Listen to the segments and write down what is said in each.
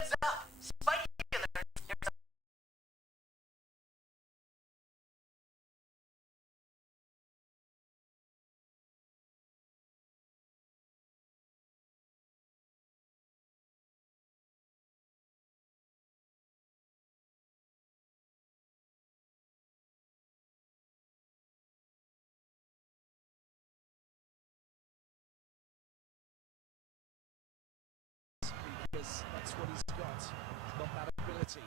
Heads up! Spike alert! Because that's what he's got. He's got that ability.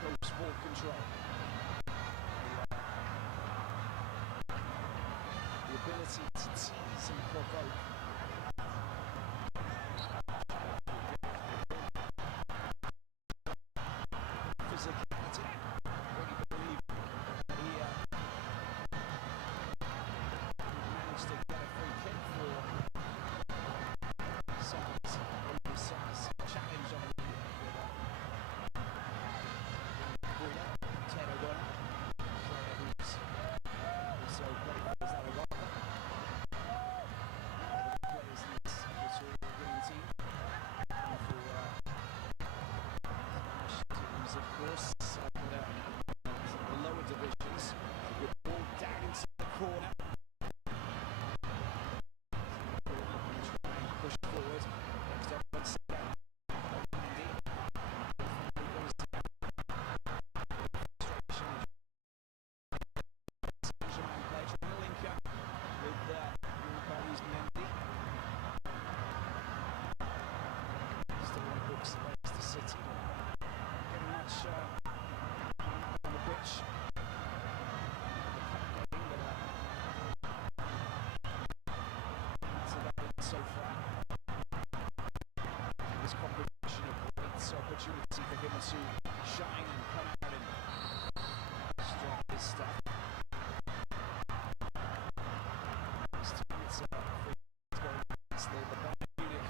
Close ball control. The ability to tease and provoke. Physicality. Really believe he managed to get a free kick for size challenge on the so great as that a players in this Equatorial Guinea team for teams of course the lower divisions. A good ball down into the corner. Try and push forward. Next up once again. So far, this competition a great opportunity for him to shine and come out and strike his stuff. This time it's free going against the Bayern Munich.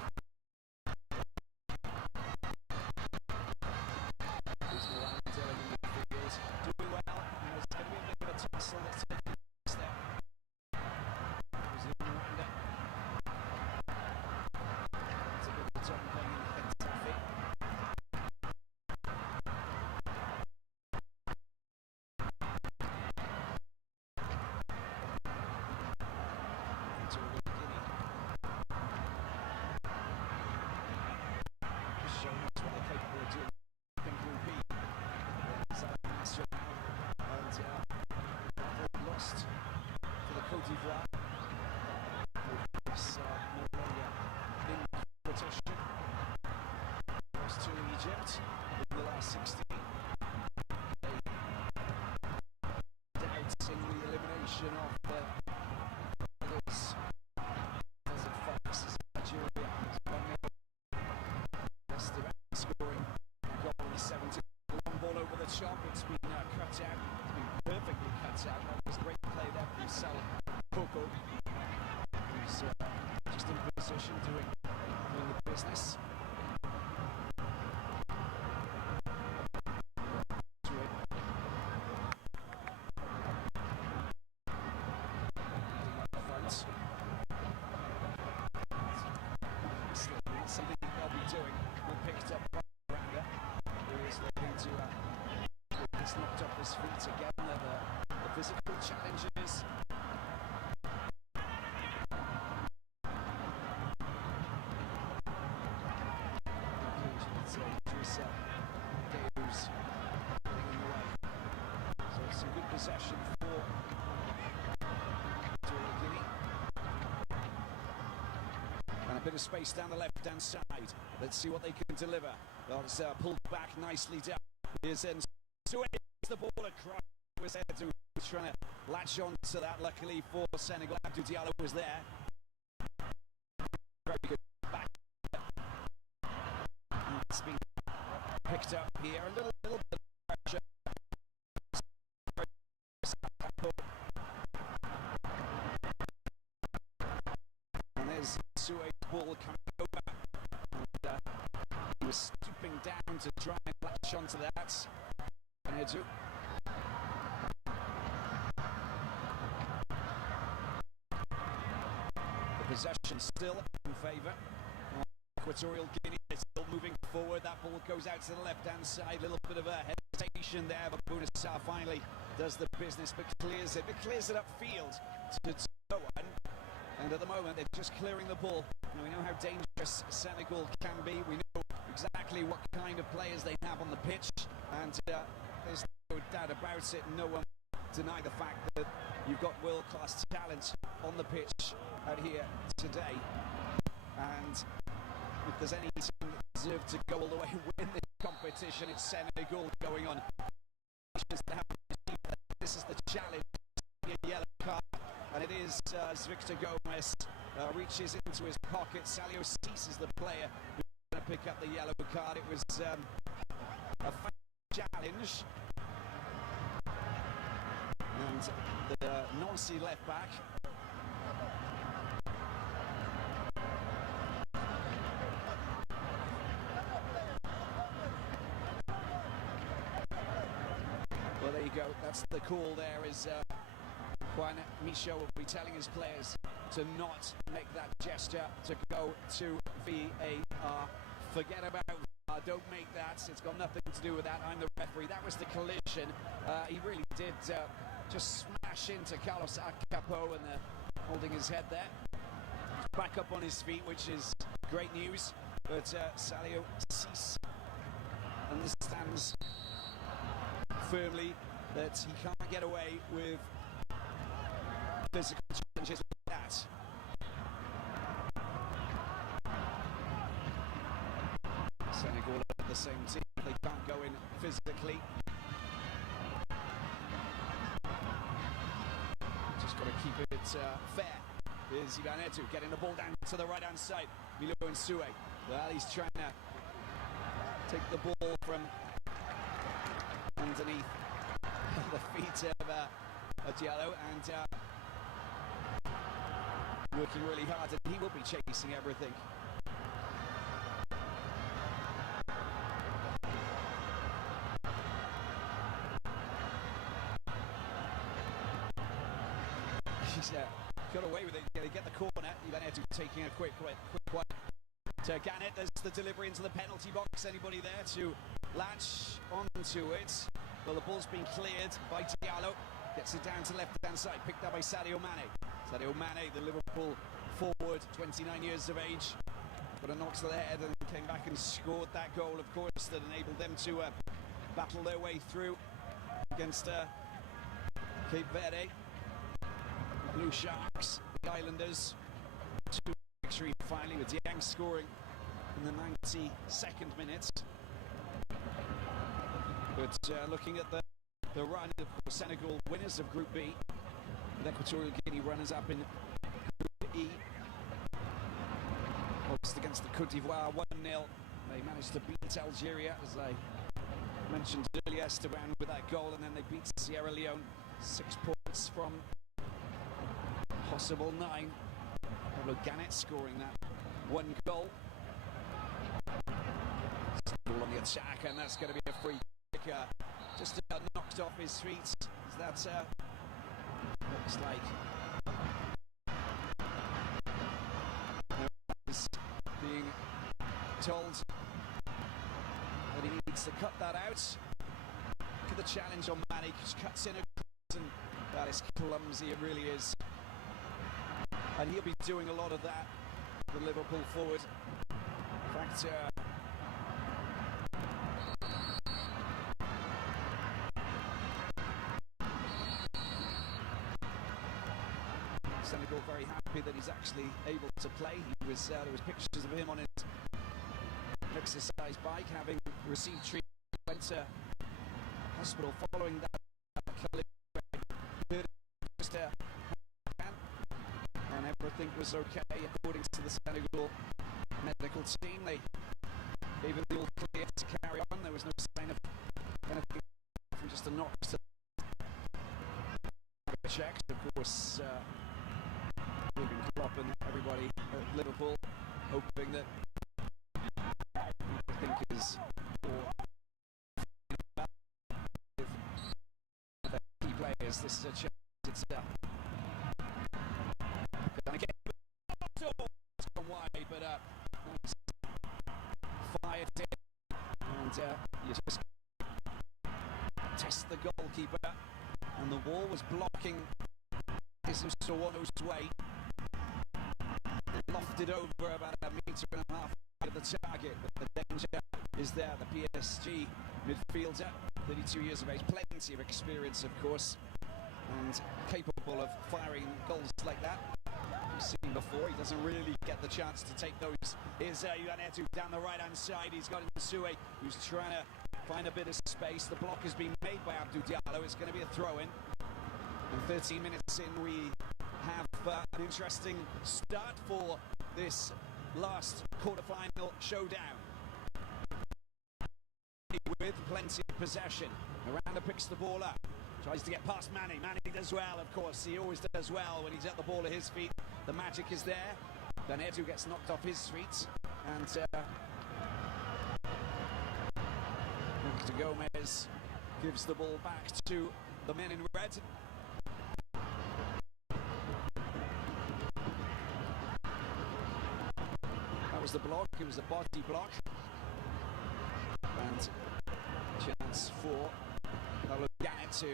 He's Miranda in the midfield, doing well. There's going to be a bit of a tussle that's taking place there. Miranda. Lost for the Cote d'Ivoire. It's no longer in competition. Lost to Egypt in the last 16. Doubting the elimination of the others. As it fights as Algeria is 1-0. Esteban scoring goal in the 70th. Long ball over the top. It's been cut out. It's been perfectly cut out. That was great play there from Sal Coco. Who's just in position doing the business. Something they'll be doing. We picked up by Miranda, who is looking to he's knocked off his feet again. The physical challenges. So some good possession for Equatorial Guinea. And a bit of space down the left-hand side. Let's see what they can deliver. Well, it's pulled back nicely down. Here's in the ball across. Was there to trying to latch on to that. Luckily for Senegal, Abdou Diallo was there. Very good back. It's been picked up here. A little bit of pressure. And there's Suez ball coming over. And, he was stooping down to try and latch onto that. Edu. The possession still in favour of Equatorial Guinea is still moving forward. That ball goes out to the left-hand side. A little bit of a hesitation there, but Guinea-Bissau finally does the business, but clears it. It clears it upfield to no one. And at the moment, they're just clearing the ball. And we know how dangerous Senegal can be. We know exactly what kind of players they have on the pitch. And there's no doubt about it. No one deny the fact that you've got world-class talent on the pitch out here today. And if there's any team that deserve to go all the way and win this competition, it's Senegal going on. This is the challenge. A yellow card, and it is Victor Gomez reaches into his pocket. Salio seizes the player who's going to pick up the yellow card. It was a challenge. And the Nancy left back. Well, there you go. That's the call there. Is Juan Micho will be telling his players to not make that gesture, to go to VAR. Forget about VAR, don't make that. It's got nothing to do with that. I'm the referee. That was the collision. He really did just smash into Carlos Acapo and holding his head there. He's back up on his feet, which is great news. But Salio Cis understands firmly that he can't get away with physical challenges like that. Senegal are the same team, they can't go in physically. Just got to keep it fair. Here's Ivan Etu getting the ball down to the right hand side. Milo Nsue. Well, he's trying to take the ball from underneath the feet of Diallo, and working really hard, and he will be chasing everything. He's got away with it. They get the corner. Ivanetu taking a quick one to Gannett. There's the delivery into the penalty box. Anybody there to latch onto it? Well, the ball's been cleared by Diallo. Gets it down to the left-hand side. Picked up by Sadio Mane. Sadio Mane, the Liverpool forward, 29 years of age. Got a knock to the head and came back and scored that goal, of course, that enabled them to battle their way through against Cape Verde. Blue Sharks, the Islanders. 2 victory finally, with Dieng scoring in the 92nd minute. But looking at the run, of course, Senegal winners of Group B, with Equatorial Guinea runners-up in Group E. Lost against the Cote d'Ivoire 1-0. They managed to beat Algeria, as I mentioned earlier, Esteban with that goal, and then they beat Sierra Leone 6 points from possible 9. Pablo Gannett scoring that 1 goal. Still on the attack, and that's going to be a free kick. Just knocked off his feet. Is that looks like he's being told that he needs to cut that out. Look at the challenge on Mane. Just cuts in across, and that is clumsy. It really is. And he'll be doing a lot of that, the Liverpool forward. In fact, Senegal very happy that he's actually able to play. He was there was pictures of him on his exercise bike, having received treatment. Went to hospital following that collision. And everything was okay according to the Senegal medical team. They gave him the all clear to carry on. There was no sign of anything from just a knock to checked. Of course, Jurgen Klopp and everybody at Liverpool hoping that everything is with their key players. This is a chance. It's gonna get it's gone wide, but you just test the goalkeeper, and the wall was blocking Sowato's way. Lofted over about a metre and a half of the target, but the danger is there. The PSG midfielder, 32 years of age, plenty of experience, of course, and capable of firing goals like that. We've seen before, he doesn't really get the chance to take those. Here's Yuanetu down the right-hand side. He's got Nsue, who's trying to find a bit of space. The block has been made by Abdou Diallo. It's going to be a throw-in. And 13 minutes in, we have an interesting start for this last quarter-final showdown. With plenty of possession. Miranda picks the ball up. Tries to get past Mane. Mane does well, of course. He always does well when he's at the ball at his feet. The magic is there. Benetu gets knocked off his feet. And Victor Gomez gives the ball back to the men in red. That was the block. It was a body block. And chance for Ghana to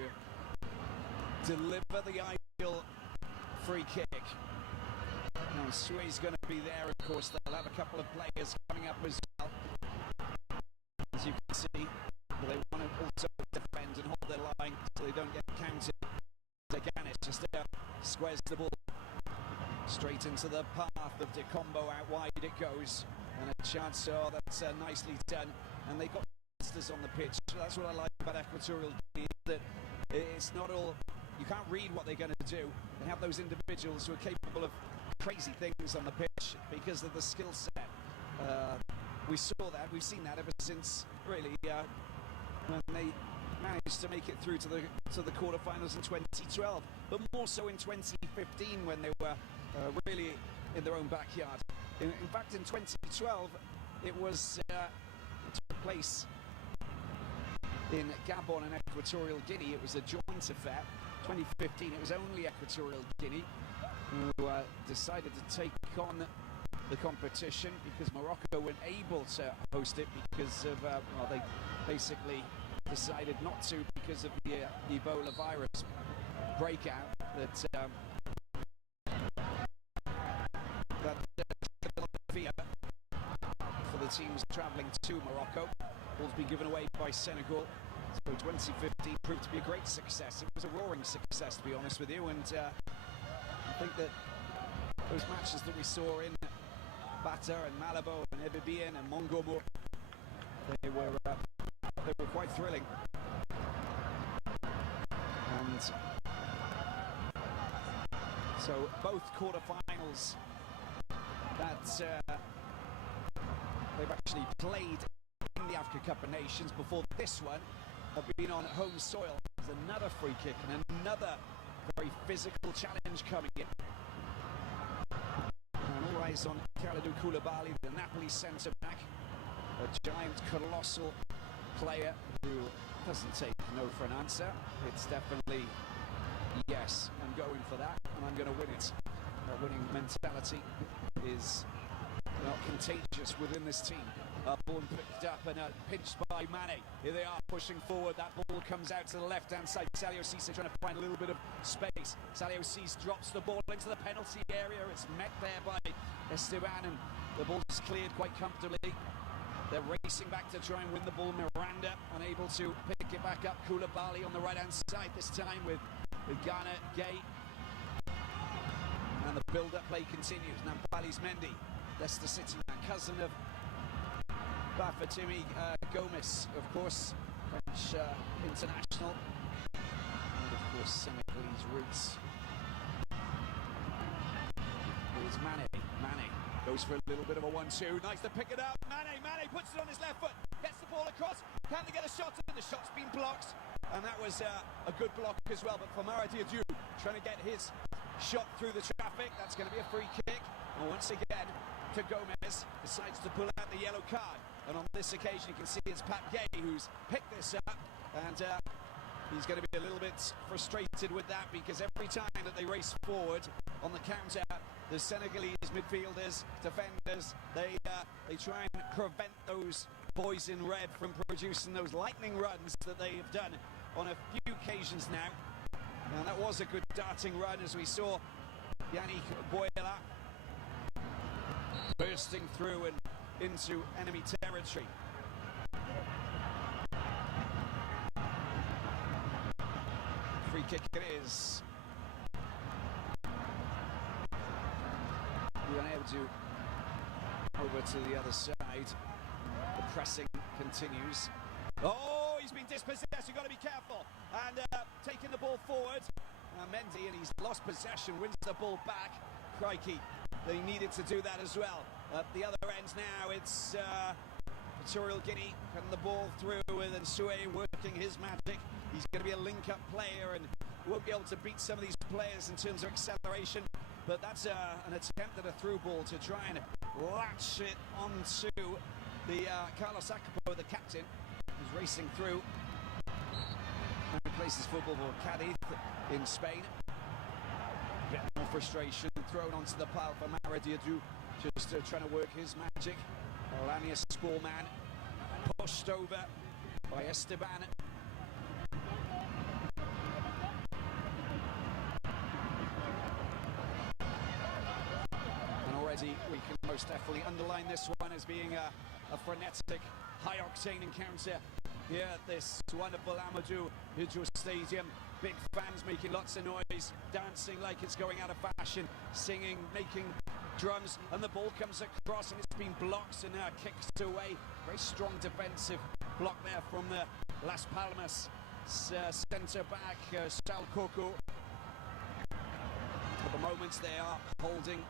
deliver the ideal free kick. Now Sue's going to be there, of course. They'll have a couple of players coming up as well. As you can see, they want to also defend and hold their line so they don't get counted. Ghana just squares the ball straight into the path of Decombo. Out wide it goes, and a chance. Oh, that's nicely done. And they got on the pitch. That's what I like about Equatorial Guinea, that it's not all, you can't read what they're going to do. They have those individuals who are capable of crazy things on the pitch because of the skill set. We saw that, we've seen that ever since really when they managed to make it through to the quarterfinals in 2012, but more so in 2015 when they were really in their own backyard. In fact, in 2012 it was took place in Gabon and Equatorial Guinea. It was a joint affair. 2015, it was only Equatorial Guinea who decided to take on the competition because Morocco weren't able to host it because of, well, they basically decided not to because of the Ebola virus breakout that for the teams travelling to Morocco. Ball's been given away by Senegal. So 2015 proved to be a great success. It was a roaring success, to be honest with you, and I think that those matches that we saw in Bata and Malabo and Ebibien and Mongomo, they were quite thrilling. And so both quarterfinals that they've actually played in the Africa Cup of Nations before this one have been on home soil. There's another free kick and another very physical challenge coming in. And all eyes on Kalidou Koulibaly, the Napoli centre-back, a giant, colossal player who doesn't take no for an answer. It's definitely, yes, I'm going for that and I'm going to win it. That winning mentality is not contagious within this team. Ball picked up and pinched by Mane. Here they are pushing forward. That ball comes out to the left-hand side. Salio Cisse trying to find a little bit of space. Salio Cisse drops the ball into the penalty area. It's met there by Esteban, and the ball's cleared quite comfortably. They're racing back to try and win the ball. Miranda unable to pick it back up. Koulibaly on the right-hand side this time with Ghana Gay. And the build-up play continues. Nampali's Mendy, Leicester City man, cousin of Bafatimi Gomis, of course, French international, and of course Senegalese roots. Here's Mane. Mane goes for a little bit of a 1-2. Nice to pick it up. Mane puts it on his left foot, gets the ball across. Can they get a shot? And the shot's been blocked, and that was a good block as well. But Famara Diédhiou trying to get his shot through the traffic. That's going to be a free kick. And once again, Gomez decides to pull out the yellow card. And on this occasion, you can see it's Pat Gay who's picked this up, and he's going to be a little bit frustrated with that because every time that they race forward on the counter, the Senegalese midfielders, defenders, they try and prevent those boys in red from producing those lightning runs that they have done on a few occasions now. And that was a good darting run, as we saw Yannick Boyela bursting through and into enemy territory. Free kick it is. We were able to over to the other side. The pressing continues. Oh, he's been dispossessed. You've got to be careful. And taking the ball forward. Mendy, and he's lost possession, wins the ball back. Crikey, they needed to do that as well. At the other end now, it's Equatorial Guinea cutting the ball through, and then Sue working his magic. He's going to be a link-up player and won't be able to beat some of these players in terms of acceleration. But that's an attempt at a through ball to try and latch it onto the Carlos Acapulco, the captain, who's racing through. He plays his football for Caftv in Spain. A bit more frustration thrown onto the pile for Maradiadu, just trying to work his magic. Alania's score man pushed over by Esteban. And already we can most definitely underline this one as being a frenetic, high-octane encounter here at this wonderful Amadou Hidjo Stadium. Big fans making lots of noise, dancing like it's going out of fashion, singing, making drums, and the ball comes across and it's been blocked and now kicked away. Very strong defensive block there from the Las Palmas centre back, Sal Coco. At the moment they are holding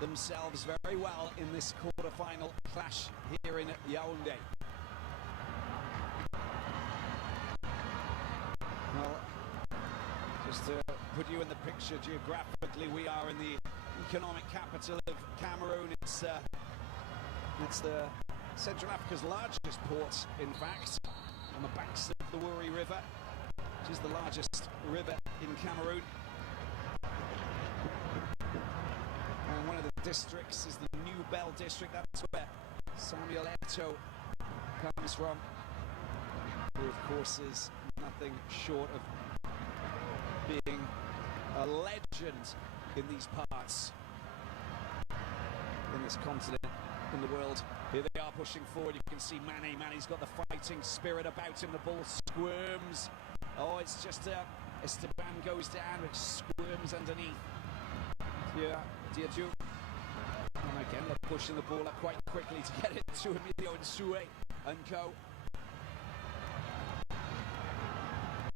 themselves very well in this quarter-final clash here in Yaoundé. Well, just to put you in the picture geographically, we are in the economic capital of Cameroon. It's the Central Africa's largest port, in fact, on the banks of the Wuri River, which is the largest river in Cameroon. And one of the districts is the New Bell district. That's where Samuel Eto'o comes from, who of course is nothing short of being a legend in these parts, in this continent, in the world. Here they are pushing forward. You can see Mane. Mane's got the fighting spirit about him. The ball squirms. Oh, it's just Esteban goes down, which squirms underneath. Yeah, Diadou. And again, they're pushing the ball up quite quickly to get it to Emilio and Sue and co.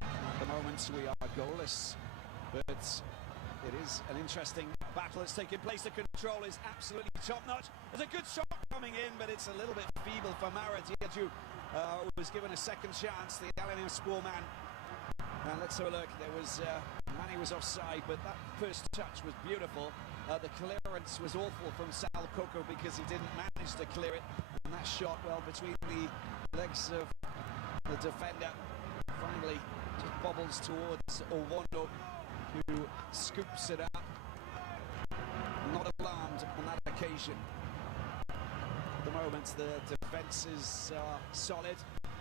At the moment, we are goalless, but it is an interesting battle that's taking place. The control is absolutely top-notch. There's a good shot coming in, but it's a little bit feeble for Maradiadu, was given a second chance, the Alania score man. And let's have a look. There was Mane was offside, but that first touch was beautiful. The clearance was awful from Sal Coco because he didn't manage to clear it. And that shot, well, between the legs of the defender, finally just bobbles towards Owondo, who scoops it up. Not alarmed on that occasion. At the moment, the defence is solid.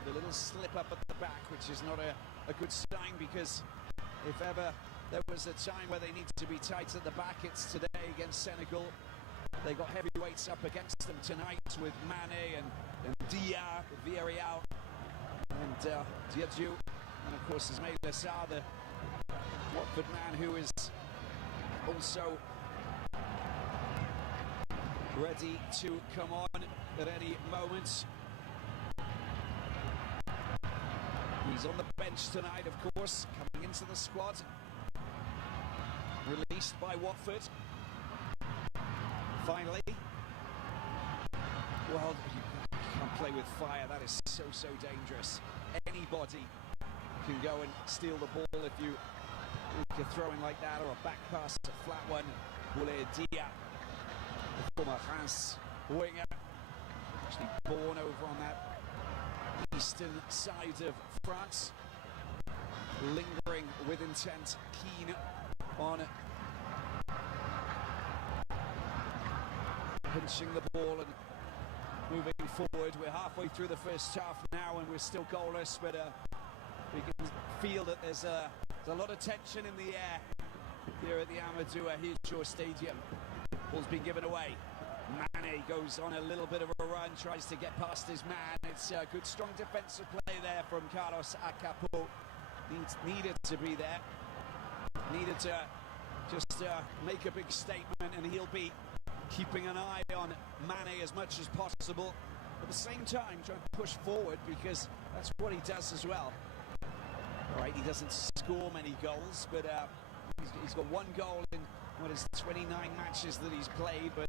The little slip up at the back, which is not a good sign, because if ever there was a time where they need to be tight at the back, it's today against Senegal. They got heavyweights up against them tonight with Mane and Dia, Villarreal, and Diadou, and of course Ismaila Sarr, the Watford man, who is also ready to come on at any moment. He's on the bench tonight, of course, coming into the squad. Released by Watford. Finally. Well, you can't play with fire. That is so dangerous. Anybody can go and steal the ball if you're throwing like that, or a back pass, a flat one. Boulaye Dia, the former Reims winger, actually born over on that eastern side of France, lingering with intent, keen on pinching the ball and moving moving forward. We're halfway through the first half now and we're still goalless, but we can feel that there's a lot of tension in the air here at the Amadou Ahidjo Stadium. Ball's been given away. Mane goes on a little bit of a run, tries to get past his man. It's a good, strong defensive play there from Carlos Akapo. Needed to be there. Needed to just make a big statement, and he'll be keeping an eye on Mane as much as possible. At the same time, trying to push forward because that's what he does as well. All right, he doesn't score many goals, but he's got one goal in what is 29 matches that he's played, but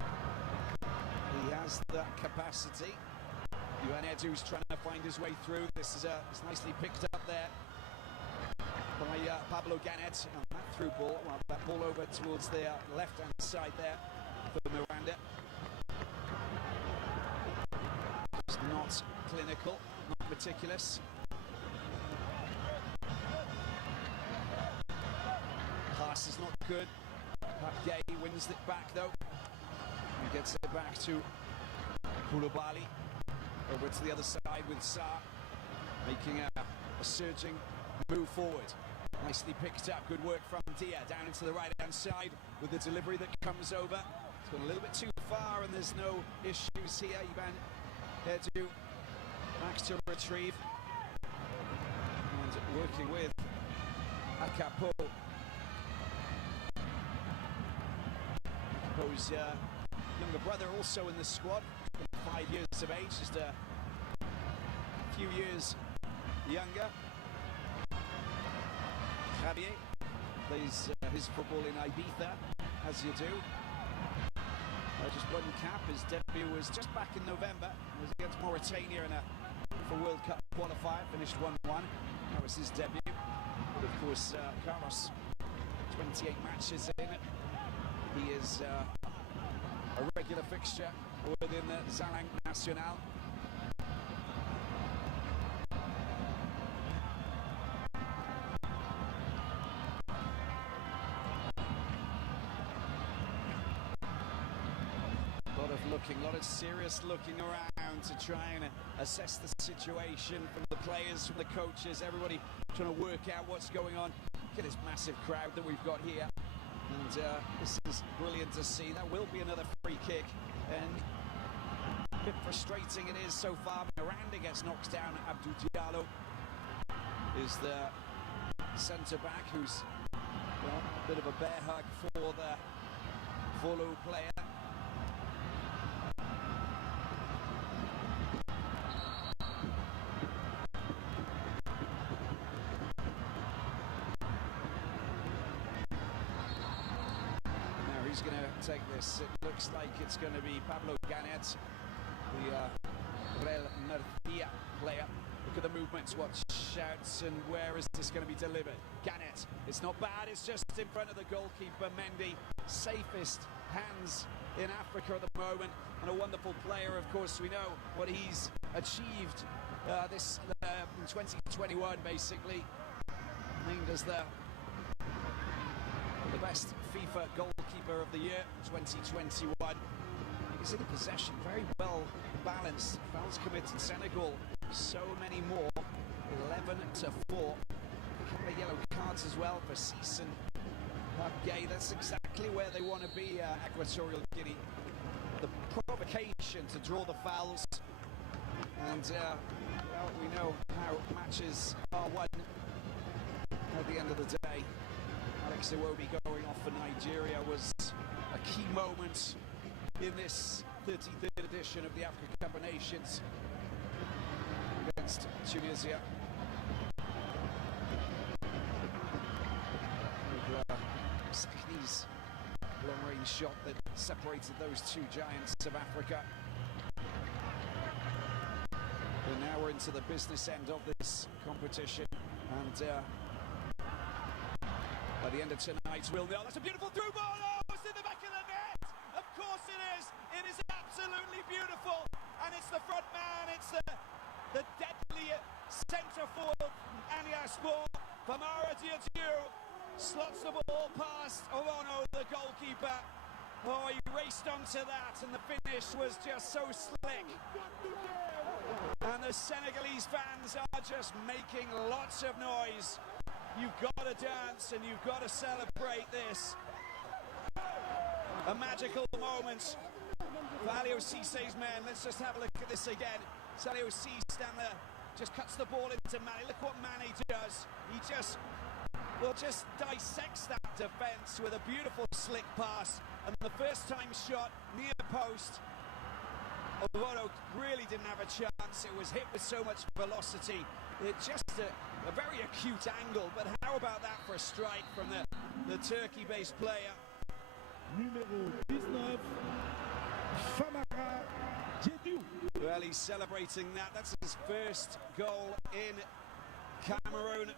he has that capacity. Yuanedu's trying to find his way through. This is it's nicely picked up there by Pablo Ganet on that through ball. Well, that ball over towards the left-hand side there for Miranda. It's not clinical, not meticulous. Pass is not good. Gay wins it back though. He gets it back to Koulibaly. Over to the other side with Sarr, making a surging move forward. Nicely picked up, good work from Dia, down into the right-hand side with the delivery that comes over. It's gone a little bit too far and there's no issues here. Ivan Edu back to retrieve. And working with Akapo. Akapo's younger brother also in the squad. 5 years of age, just a few years younger. Javier plays his football in Ibiza, as you do. Just one cap. His debut was just back in November. It was against Mauritania in a FIFA World Cup qualifier, finished 1-1. That was his debut. But of course, Carlos, 28 matches in. He is a regular fixture within the Zalang Nacional. A lot of serious looking around to try and assess the situation from the players, from the coaches, everybody trying to work out what's going on. Look at this massive crowd that we've got here. And this is brilliant to see. That will be another free kick. And a bit frustrating it is so far. Miranda gets knocked down. Abdou Diallo is the centre-back who's, well, a bit of a bear hug for the follow player. Who's going to take this? It looks like it's going to be Pablo Ganet, the Real Murcia player. Look at the movements, what shouts, and where is this going to be delivered? Ganet, it's not bad, it's just in front of the goalkeeper, Mendy. Safest hands in Africa at the moment, and a wonderful player, of course. We know what he's achieved this in 2021, basically. Named as the best FIFA goalkeeper of the year, 2021. He's in possession, very well balanced. Fouls committed, Senegal, so many more, 11-4. A couple of yellow cards as well for Cease and Gay. That's exactly where they want to be, Equatorial Guinea. The provocation to draw the fouls, and well, we know how matches are won at the end of the day. Alex Iwobi going off for Nigeria was a key moment in this 33rd edition of the Africa Cup of Nations against Tunisia. Sakni's long-range shot that separated those two giants of Africa. And now we're into the business end of this competition, and by the end of tonight, we'll know. That's a beautiful through ball. Oh, it's in the back of the net. Of course it is. It is absolutely beautiful. And it's the front man. It's the deadly centre forward, Aniaspor. Famara Diatiu slots the ball past Orono, the goalkeeper. Oh, he raced onto that, and the finish was just so slick. And the Senegalese fans are just making lots of noise. You've got to dance and you've got to celebrate this. A magical moment. Aliou Cissé's men. Let's just have a look at this again. Aliou Cissé down there, just cuts the ball into Mane. Look what Mane does. He just dissects that defence with a beautiful slick pass. And the first time shot near post. Ovono really didn't have a chance. It was hit with so much velocity. It's just a very acute angle. But how about that for a strike from the Turkey-based player? Numéro 19, Famara Diédhiou. Well, he's celebrating that. That's his first goal in Cameroon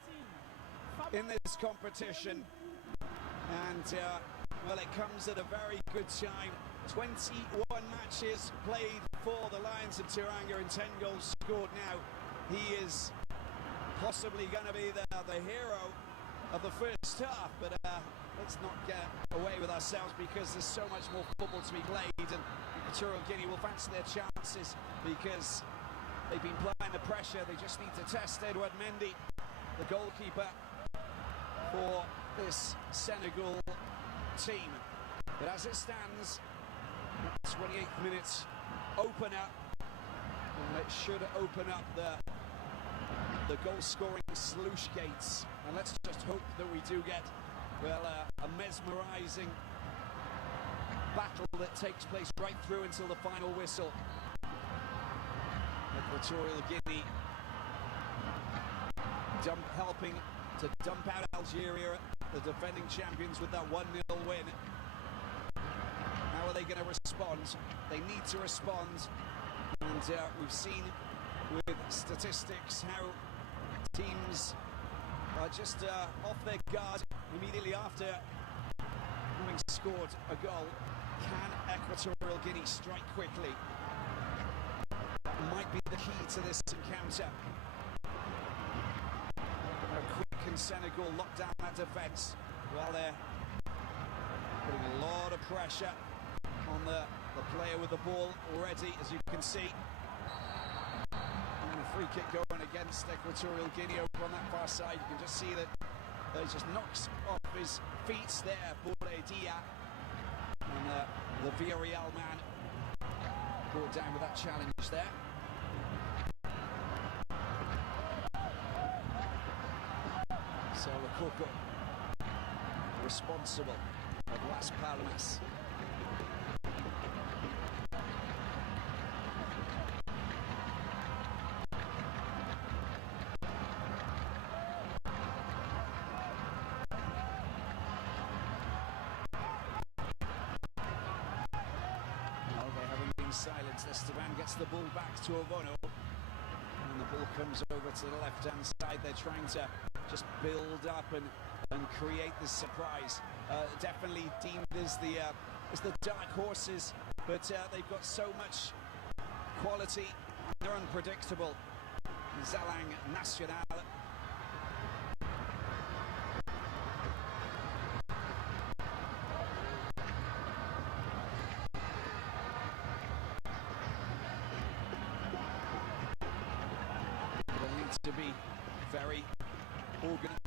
in this competition. And, well, it comes at a very good time. 21 matches played for the Lions of Teranga and 10 goals scored now. He is possibly going to be the hero of the first half, but let's not get away with ourselves because there's so much more football to be played, and Equatorial Guinea will fancy their chances because they've been applying the pressure. They just need to test Edouard Mendy, the goalkeeper for this Senegal team. But as it stands, 28th minute opener, and it should open up the goal-scoring sluice gates. And let's just hope that we do get, well, a mesmerising battle that takes place right through until the final whistle. Equatorial Guinea helping to dump out Algeria, the defending champions, with that 1-0 win. How are they going to respond? They need to respond, and we've seen with statistics how teams are just off their guard immediately after having scored a goal. Can Equatorial Guinea strike quickly? Might be the key to this encounter. How quick can Senegal lock down that defence while they're putting a lot of pressure on the player with the ball already, as you can see. And a free kick going against Equatorial Guinea over on that far side. You can just see that he just knocks off his feet there, Verde. And the Villarreal man brought down with that challenge there. So Coco responsible of Las Palmas. Silence. Esteban gets the ball back to Ovono, and the ball comes over to the left-hand side. They're trying to just build up and create this surprise. Definitely deemed as the dark horses, but they've got so much quality. They're unpredictable. Zalang Nacional. To be very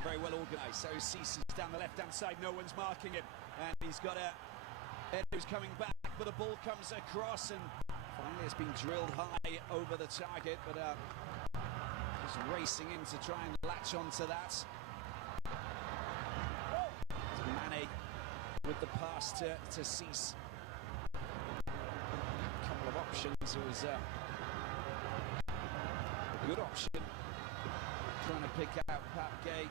well organised. So Cissé down the left-hand side, no one's marking him, and he's got who's coming back, but the ball comes across, and finally it's been drilled high over the target, but just racing in to try and latch onto that. Mane with the pass to Cissé. A couple of options. It was a good option. Trying to pick out Pat Gay.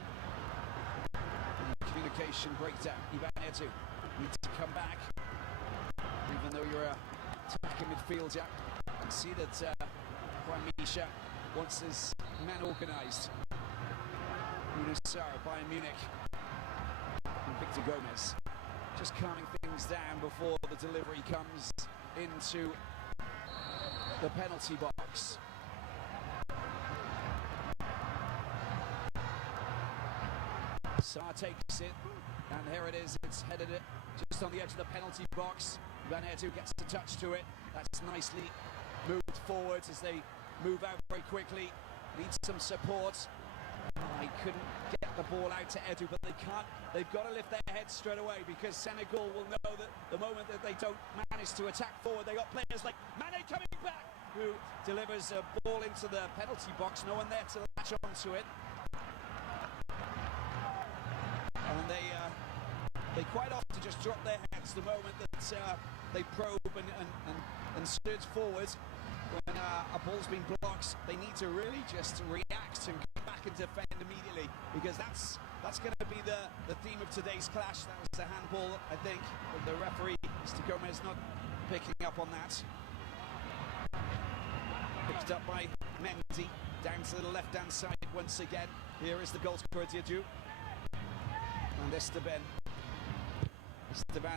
Communication breakdown. Ibanez needs to come back. Even though you're a attacking midfielder, you can see that Prime Misha wants his men organised. Guinea-Bissau, Bayern Munich, and Victor Gomez just calming things down before the delivery comes into the penalty box. Sarr takes it, and here it is. It's headed just on the edge of the penalty box. Verde gets a touch to it. That's nicely moved forwards as they move out very quickly. Needs some support. They couldn't get the ball out to Edu, but they can't. They've got to lift their heads straight away, because Senegal will know that the moment that they don't manage to attack forward, they got players like Mane coming back, who delivers a ball into the penalty box. No one there to latch onto it. And they quite often just drop their heads the moment that they probe and surge forward. When a ball's been blocked, they need to really just react and come back and defend immediately, because that's going to be the theme of today's clash. That was the handball, I think, but the referee, Mr. Gomez, not picking up on that. Picked up by Mendy, down to the left-hand side once again. Here is the goal scorer, Diédhiou. And Esteban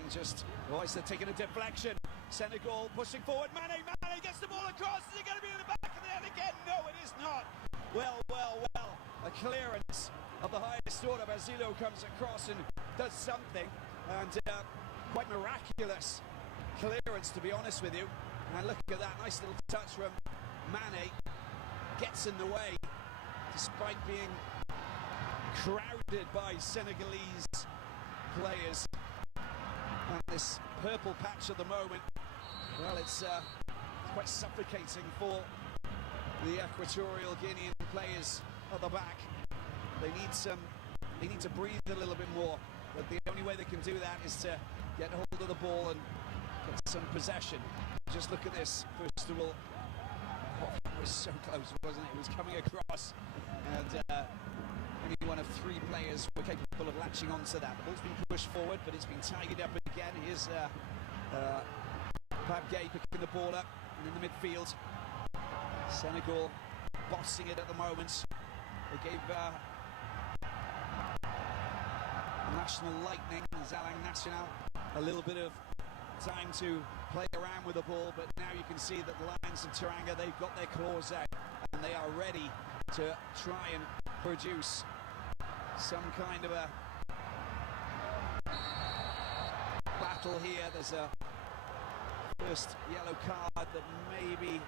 just, they're taking a deflection. Senegal pushing forward. Mane gets the ball across. Is it going to be in the back of the net again? No, it is not. Well. A clearance of the highest order. Basilo comes across and does something. And quite miraculous clearance, to be honest with you. And look at that nice little touch from Mane. Gets in the way, despite being crowded by Senegalese players. And this purple patch at the moment, well, it's quite suffocating for the Equatorial Guinean players at the back. They need to breathe a little bit more, but the only way they can do that is to get hold of the ball and get some possession. Just look at this, first of all. Oh, that was so close, wasn't it? It was coming across, and only one of three players were capable of latching onto that. The ball's been pushed forward, but it's been tidied up again. Here's Pape Gueye picking the ball up, and in the midfield, Senegal bossing it at the moment. They gave National Lightning, Zalang National, a little bit of time to play around with the ball, but now you can see that the Lions of Teranga, they've got their claws out, and they are ready to try and produce some kind of a battle here. There's a first yellow card that may be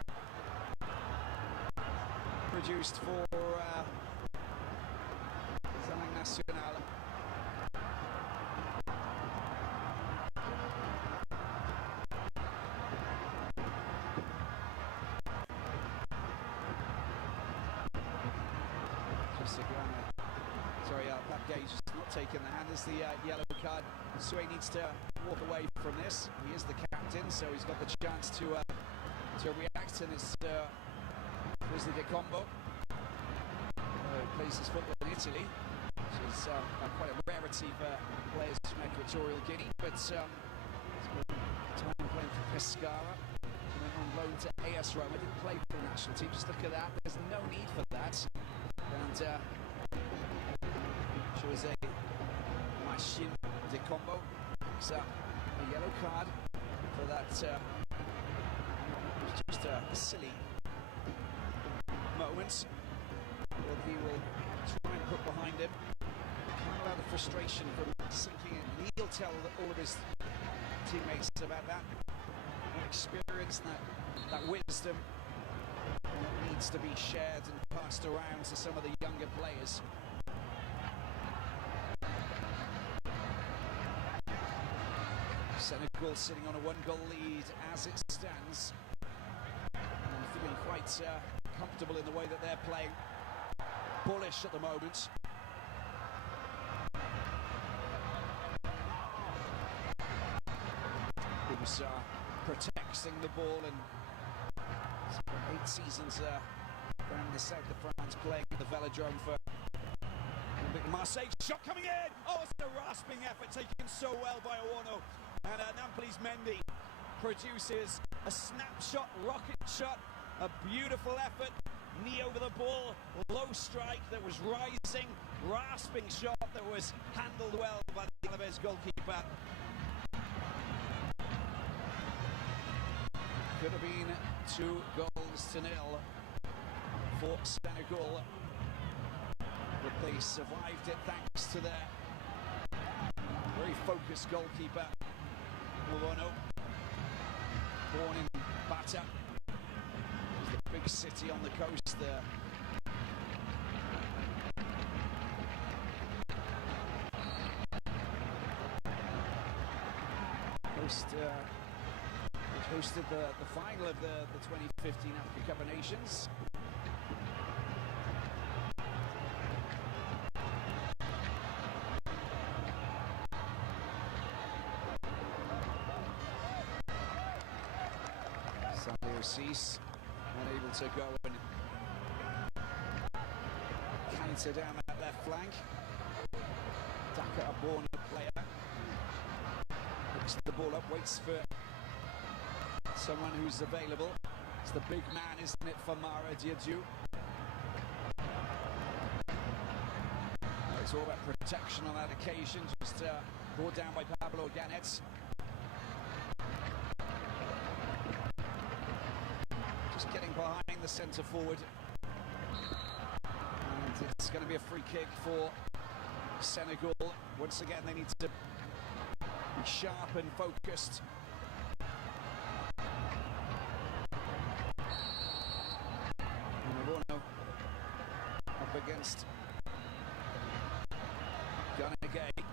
produced for Zalang National. Pape Gueye just not taking the hand as the yellow card. So he needs to walk away from this. He is the captain, so he's got the chance to react, and it's Wesley Combo, who plays his football in Italy, which is quite a rarity for players from Equatorial Guinea, but he's got time playing for Pescara, and then on loan to AS Roma. Didn't play for the national team. Just look at that. There's no need for that. And Jose Machine de Combo picks up a yellow card for that. It's just a silly moment that he will try and put behind him. Can't allow the frustration from sinking in. He'll tell all of his teammates about that experience, that wisdom that needs to be shared and passed around to some of the younger players. Senegal sitting on a one-goal lead as it stands, and feeling quite comfortable in the way that they're playing. Bullish at the moment. He was protecting the ball, and he's got 8 seasons around the south of France playing at the Velodrome for Marseille. Shot coming in! Oh, it's a rasping effort taken so well by Owono. And Nampalys Mendy produces a snapshot, rocket shot, a beautiful effort, knee over the ball, low strike that was rising, rasping shot that was handled well by the Bangladesh goalkeeper. Could have been 2 goals to nil for Senegal, but they survived it thanks to their very focused goalkeeper. Morocco, born in Bata, the big city on the coast there. Hosted the final of the 2015 Africa Cup of Nations. Cease, unable to go and canter down that left flank. Daka, a born player, picks the ball up, waits for someone who's available. It's the big man, isn't it, for Mara Diadiu? It's all about protection on that occasion, just brought down by Pablo Ganet. Just getting behind the centre forward, and it's going to be a free kick for Senegal. Once again, they need to be sharp and focused. Morocco up against Gunagay,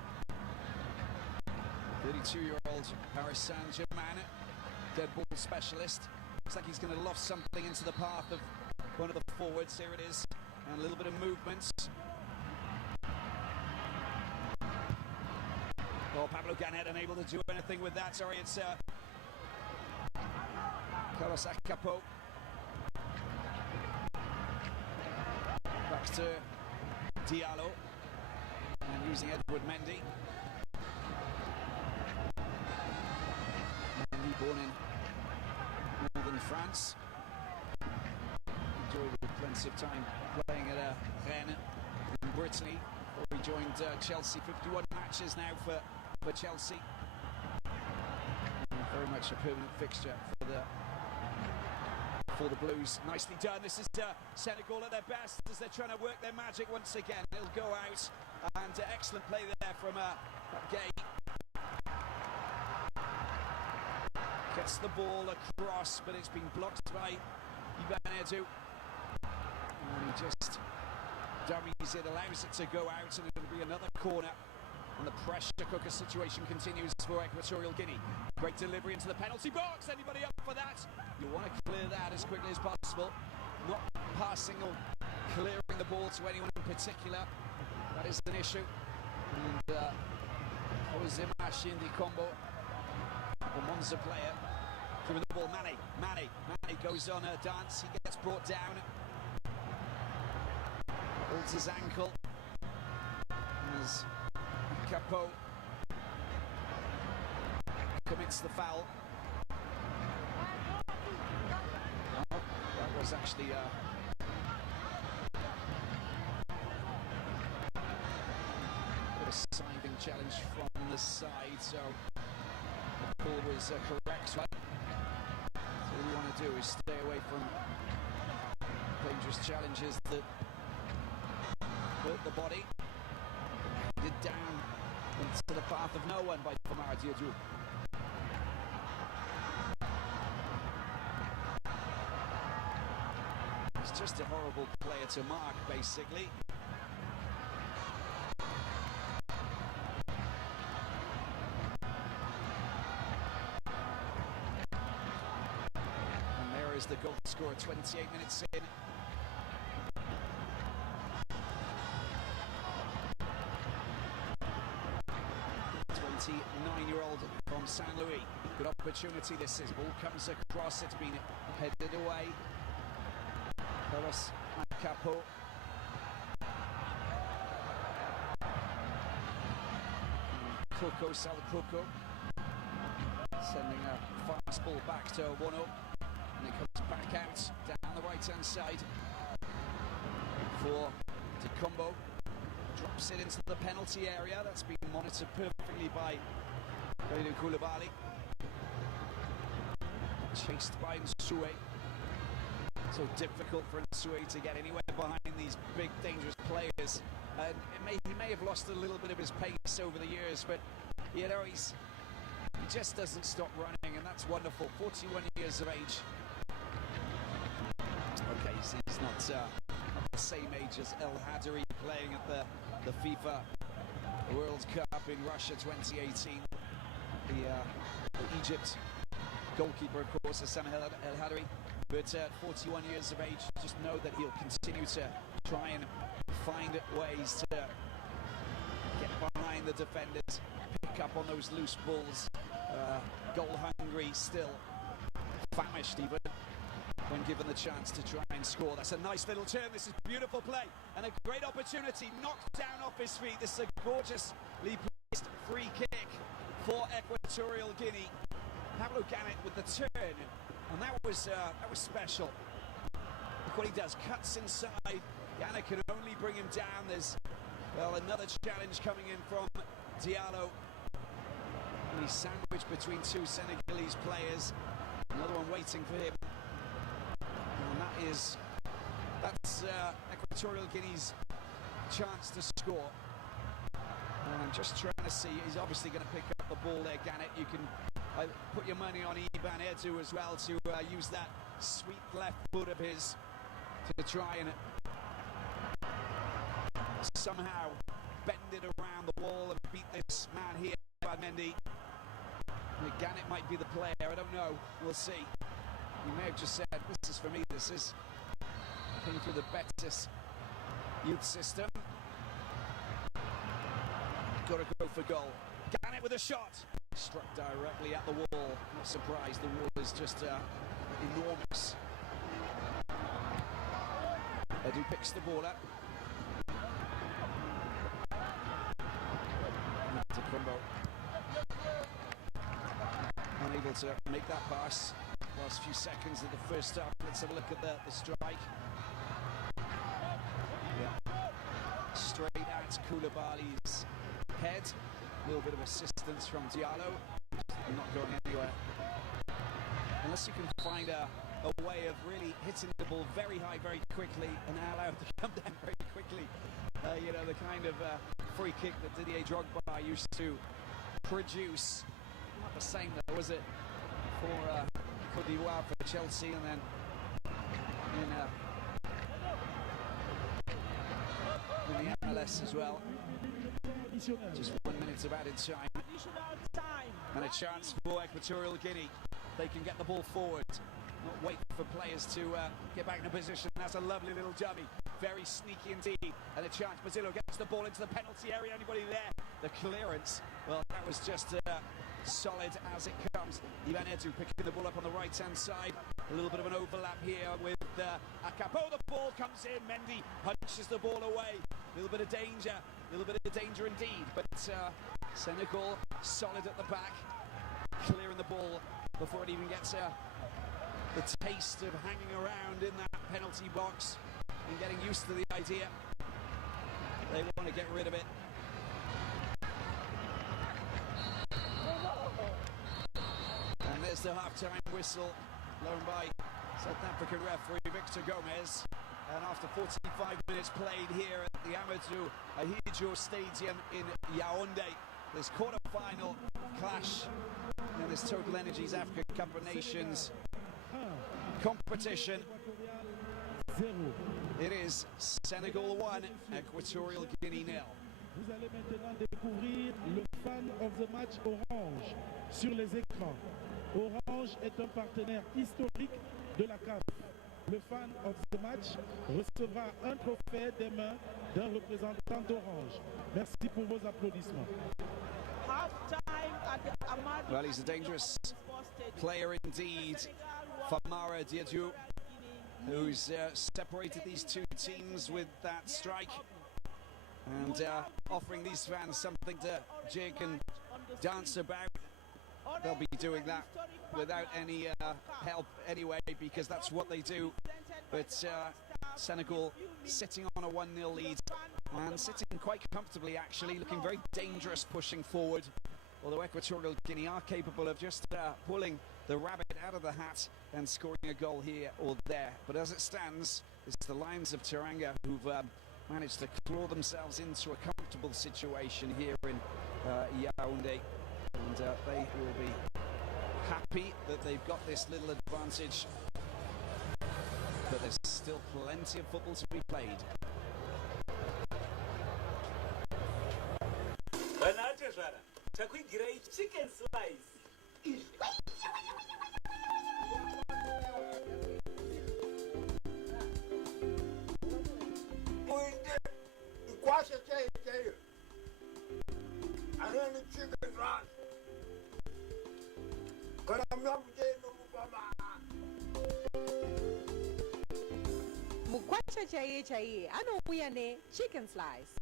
32-year-old Paris Saint-Germain, dead ball specialist. Looks like he's going to loft something into the path of one of the forwards. Here it is, and a little bit of movement. Oh, Pablo Ganet unable to do anything with that. Sorry, it's Carlos Acapo. Back to Diallo, and using Edward Mendy. Mendy, born in northern France, enjoyed plenty of time playing at Rennes in Brittany before he joined Chelsea. 51 matches now for Chelsea. Very much a permanent fixture for the Blues. Nicely done. This is Senegal at their best as they're trying to work their magic once again. It'll go out, and excellent play there from Gay. Gets the ball across, but it's been blocked by Ivan Edu. And he just dummies it, allows it to go out, and it'll be another corner. And the pressure cooker situation continues for Equatorial Guinea. Great delivery into the penalty box. Anybody up for that? You want to clear that as quickly as possible. Not passing or clearing the ball to anyone in particular. That is an issue. And Ozemashi in the combo. The Monza player giving the ball. Mane goes on a dance. He gets brought down. Holds his ankle. As Capo commits the foul. Oh, that was actually a siding challenge from the side, so the ball was correct. So all you want to do is stay away from dangerous challenges that hurt the body. It down into the path of no one by Famara Diadou. He's just a horrible player to mark, basically. And there is the goal scorer, 28 minutes in. 29-year-old from San Luis. Good opportunity this is. Ball comes across, it's been headed away. Carlos Acapo. Coco Salacoco sending a fast ball back to Wono, and it comes back out down the right hand side for Dicombo. Drops it into the penalty area. That's been monitored perfectly by Kalidou Koulibaly. Chased by Nsue. So difficult for Nsue to get anywhere behind these big, dangerous players. And he may have lost a little bit of his pace over the years, but You know, he just doesn't stop running, and that's wonderful. 41 years of age. Okay, he's not the same age as El Hadary, playing at the FIFA World Cup in Russia 2018. The Egypt goalkeeper, of course, is Sam El Hadary. But 41 years of age, just know that he'll continue to try and find ways to get behind the defenders, pick up on those loose balls. Goal hungry still, famished even, when given the chance to try and score. That's a nice little turn. This is beautiful play and a great opportunity. Knocked down off his feet. This is a gorgeously placed free kick for Equatorial Guinea. Pablo Gannett with the turn, and that was special. Look what he does, cuts inside. Gannett can only bring him down. There's, well, another challenge coming in from Diallo. And he's sandwiched between two Senegalese players. Another one waiting for him. And that's Equatorial Guinea's chance to score. And I'm just trying to see, he's obviously going to pick up the ball there, Gannett. You can put your money on Ivan Edu as well to use that sweet left foot of his to try and somehow bend it around the wall and beat this man here, Mendy. Gannett might be the player, I don't know, we'll see. You may have just said, this is for me, this is came through the Betis youth system. Gotta go for goal. Gannett with a shot. Struck directly at the wall. Not surprised, the wall is just enormous. Edu picks the ball up. Unable to make that pass. Last few seconds of the first half. Let's have a look at the strike. Yeah. Straight at Koulibaly's head. A little bit of assistance from Diallo. Not going anywhere. Unless you can find a way of really hitting the ball very high, very quickly, and allow it to come down very quickly. You know, the kind of free kick that Didier Drogba used to produce. Not the same though, was it? For Côte d'Ivoire, for Chelsea, and then in the MLS as well. Just 1 minute of added time. And a chance for Equatorial Guinea. They can get the ball forward, not wait for players to get back in a position. That's a lovely little dummy. Very sneaky indeed. And a chance. Bazillo gets the ball into the penalty area. Anybody there? The clearance. Well, that was just solid as it comes. Ivan Edu picking the ball up on the right-hand side. A little bit of an overlap here with Akapo. The ball comes in. Mendy punches the ball away. A little bit of danger. A little bit of danger indeed. But Senegal solid at the back. Clearing the ball before it even gets the taste of hanging around in that penalty box and getting used to the idea. They want to get rid of it. And there's the half-time whistle blown by South African referee Victor Gomez. And after 45 minutes played here at the Amadou Ahidjo Stadium in Yaoundé, this quarter-final clash in this Total Energies Africa Cup of Nations competition. It is Senegal 1, Equatorial Guinea 0. Vous allez maintenant découvrir le fan of the match Orange sur les écrans. Orange est un partenaire historique de la CAF. Le fan of the match recevra un trophée des mains d'un représentant d'Orange. Merci pour vos applaudissements. Well, he's a dangerous player indeed, Famara Diédhiou, who's separated these two teams with that strike and offering these fans something to jig and dance about. They'll be doing that without any help anyway, because that's what they do. But Senegal sitting on a 1-0 lead and sitting quite comfortably, actually, looking very dangerous pushing forward. Although Equatorial Guinea are capable of just pulling the rabbit out of the hat and scoring a goal here or there. But as it stands, it's the Lions of Teranga who've managed to claw themselves into a comfortable situation here in Yaoundé. and they will be happy that they've got this little advantage. But there's still plenty of football to be played. Chicken slice. Mukwacha chaye ano uyane chicken slice.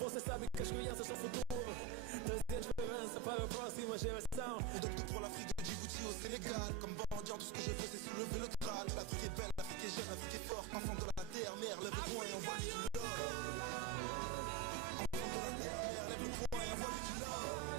Você sabe que as crianças são futuro, trazer esperança para a próxima geração. On donne tout pour l'Afrique de Djibouti au Sénégal. Comme bandit, tout ce que je fais c'est soulever le crâne. L'Afrique est belle, l'Afrique est jeune, l'Afrique est forte. Enfant de la terre, mère, lève le poing et envoie du l'or. Enfant de la terre, mère, lève le poing et envoie du l'or.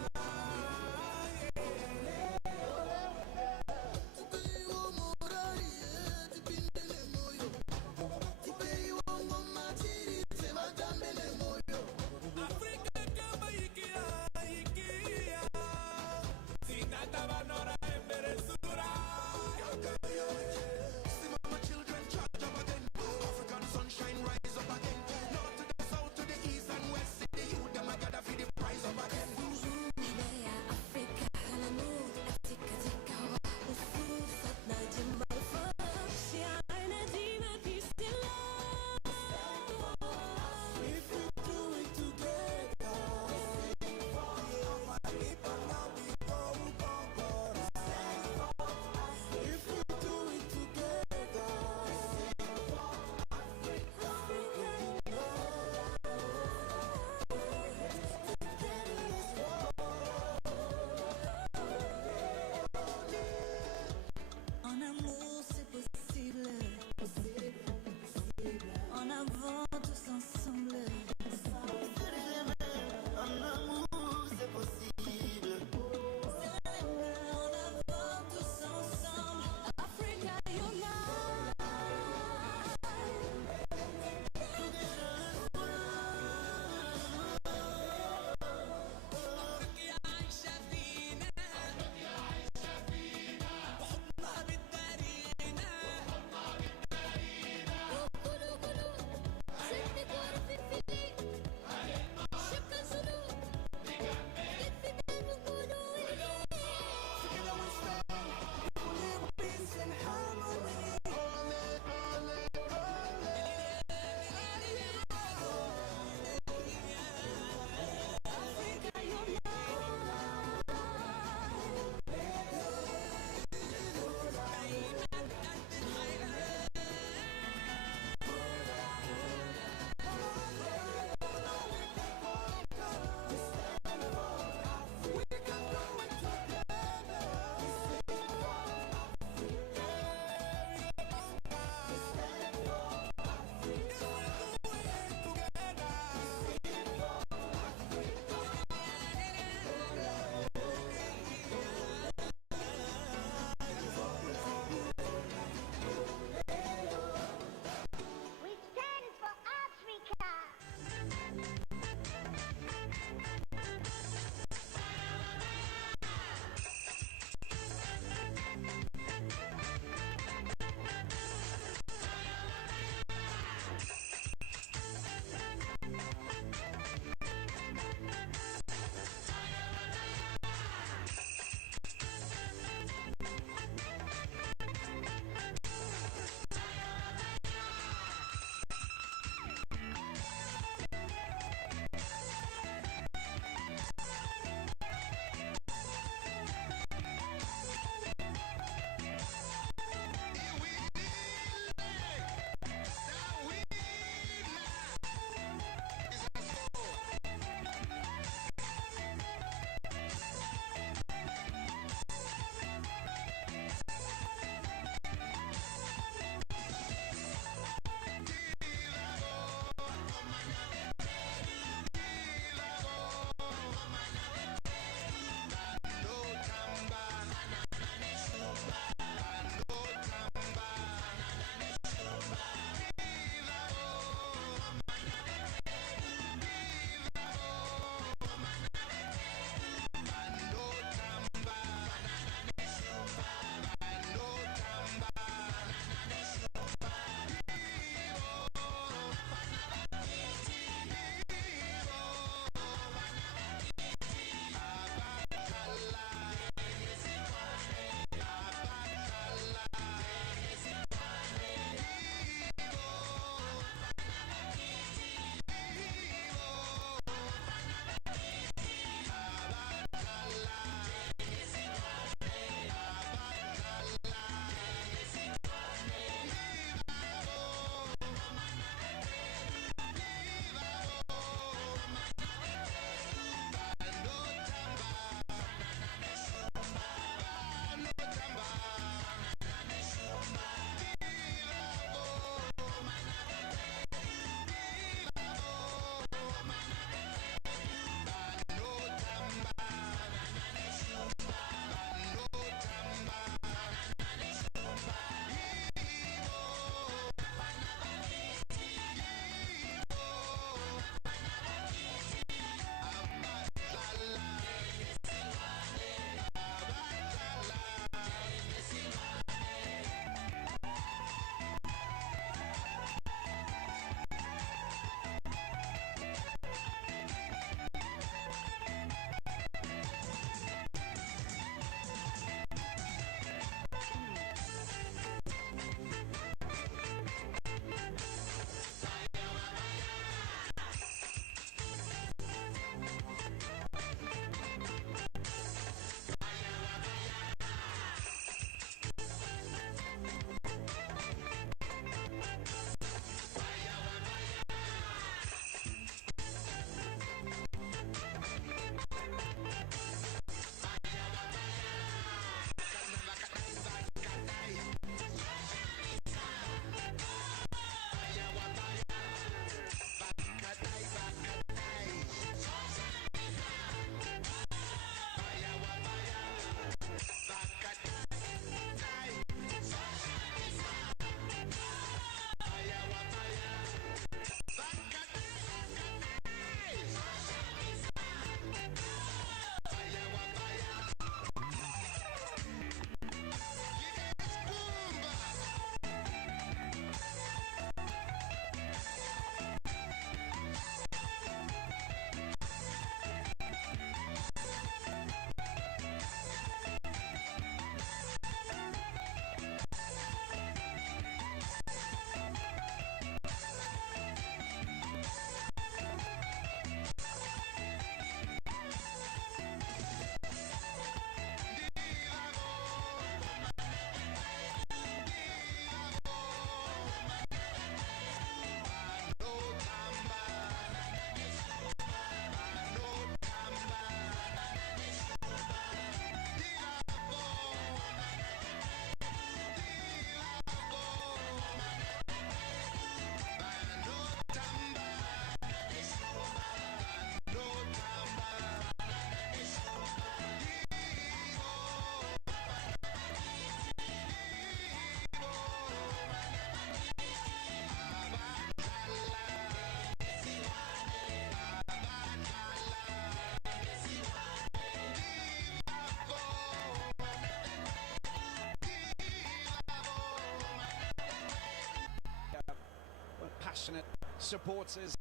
passionate supporters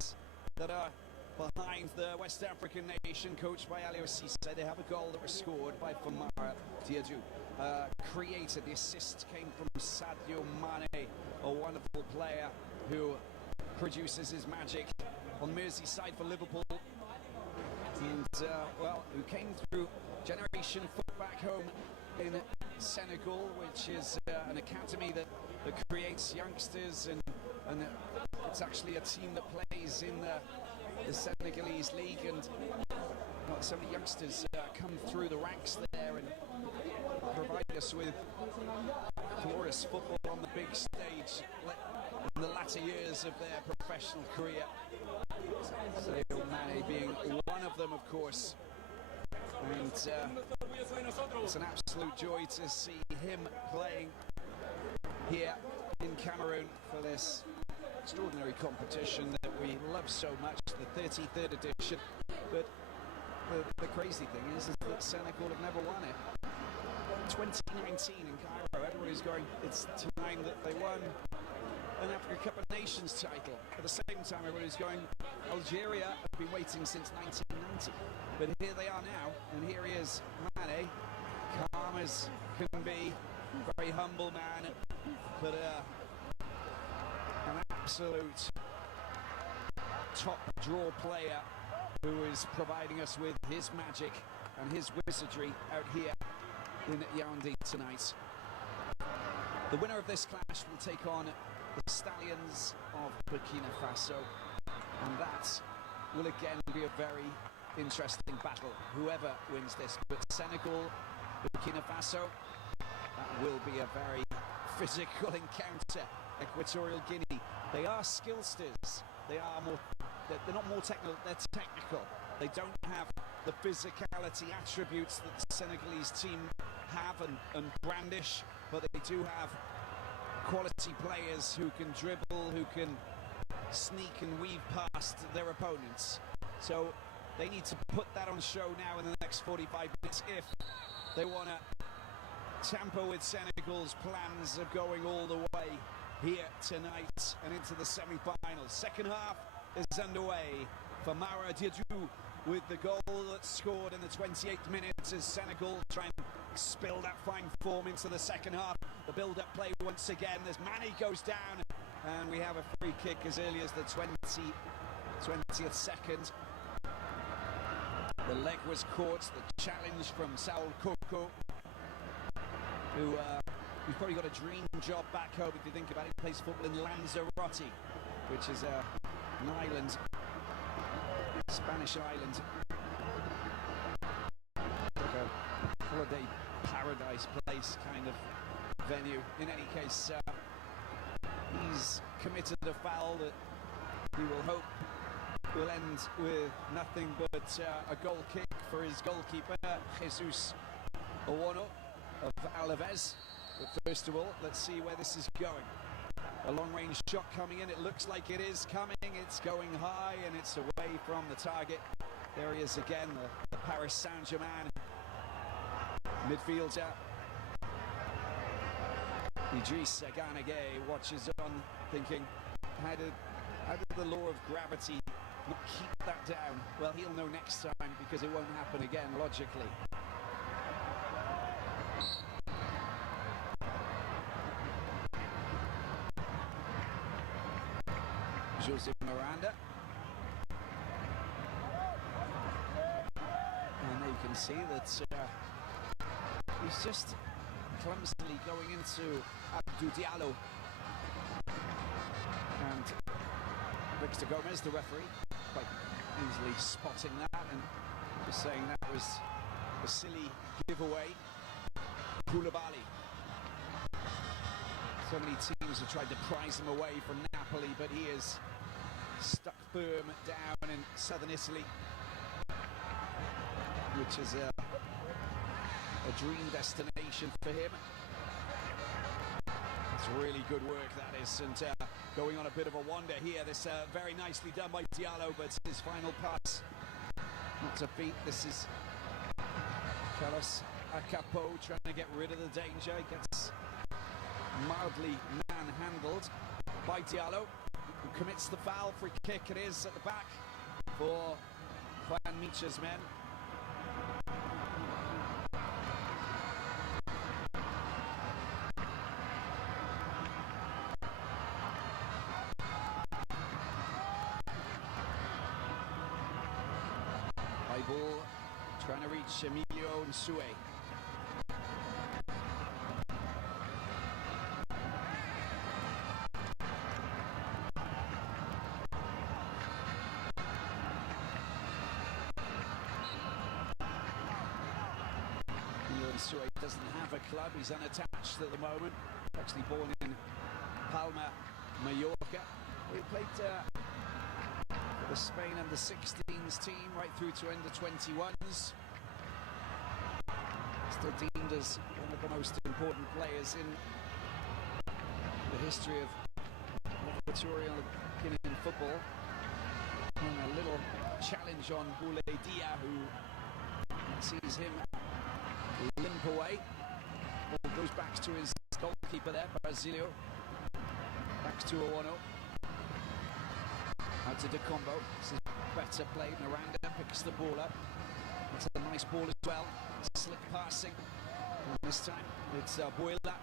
that are behind the West African nation, coached by Aliou Cisse. They have a goal that was scored by Famara Diédhiou. Created, the assist came from Sadio Mane, a wonderful player who produces his magic on Merseyside for Liverpool. And, well, who came through Generation Foot back home in Senegal, which is an academy that creates youngsters, and it's actually a team that plays in the Senegalese league, and so many youngsters come through the ranks there and provide us with glorious football on the big stage in the latter years of their professional career. Sadio Mane being one of them, of course. And it's an absolute joy to see him playing here in Cameroon for this extraordinary competition that we love so much, the 33rd edition. But the crazy thing is that Senegal have never won it. 2019 in Cairo, everybody's going, it's time that they won an African Cup of Nations title. At the same time, everybody's going, Algeria have been waiting since 1990. But here they are now, and here he is, Mane, calm as can be, very humble man, but an absolute top draw player who is providing us with his magic and his wizardry out here in Yaoundé tonight. The winner of this clash will take on the Stallions of Burkina Faso, and that will again be a very interesting battle, whoever wins this. But Senegal, Burkina Faso, that will be a very physical encounter. Equatorial Guinea, they are skillsters. They're not more technical, they're technical. They don't have the physicality attributes that the Senegalese team have and brandish, but they do have quality players who can dribble, who can sneak and weave past their opponents. So they need to put that on show now in the next 45 minutes if they want to tamper with Senegal's plans of going all the way here tonight and into the semi-finals. Second half is underway. Famara Diédhiou with the goal that's scored in the 28th minute as Senegal try and spill that fine form into the second half. The build-up play once again as Mane goes down, and we have a free kick as early as the 20th second. The leg was caught, the challenge from Saul Koko, who's probably got a dream job back home if you think about it. He plays football in Lanzarote, which is an island, Spanish island, like a holiday paradise place kind of venue. In any case, he's committed a foul that he will hope will end with nothing but a goal kick for his goalkeeper, Jesus Owono of Alaves. But first of all, let's see where this is going. A long-range shot coming in, it looks like it is coming, it's going high and it's away from the target. There he is again, the Paris Saint-Germain midfielder. Idriss Gana Gueye watches on, thinking, how did the law of gravity not keep that down? Well, he'll know next time, because it won't happen again, logically. Jose Miranda. And there you can see that he's just clumsily going into Abdou Diallo. And Victor Gomez, the referee, quite easily spotting that and just saying that was a silly giveaway. Koulibaly. So many teams have tried to prize him away from Napoli, but he is stuck firm down in southern Italy, which is a dream destination for him. It's really good work, that is, and going on a bit of a wander here. This very nicely done by Diallo, but his final pass not to beat. This is Carlos Acapo trying to get rid of the danger. He gets mildly manhandled by Diallo. who commits the foul. Free kick it is at the back for Juan Micha's men. High ball, trying to reach Emilio Nsue. Nsue doesn't have a club, he's unattached at the moment. Actually born in Palma, Mallorca. He played for the Spain under-16s team right through to under-21s. Still deemed as one of the most important players in the history of Equatorial Guinean football. And a little challenge on Boulaye Dia, who sees him limp away. Ball goes back to his goalkeeper there, Basilio. Back to Owano. Out to Decombo. This is better played. Miranda picks the ball up. It's a nice ball as well. Slick passing. And this time it's Boyla.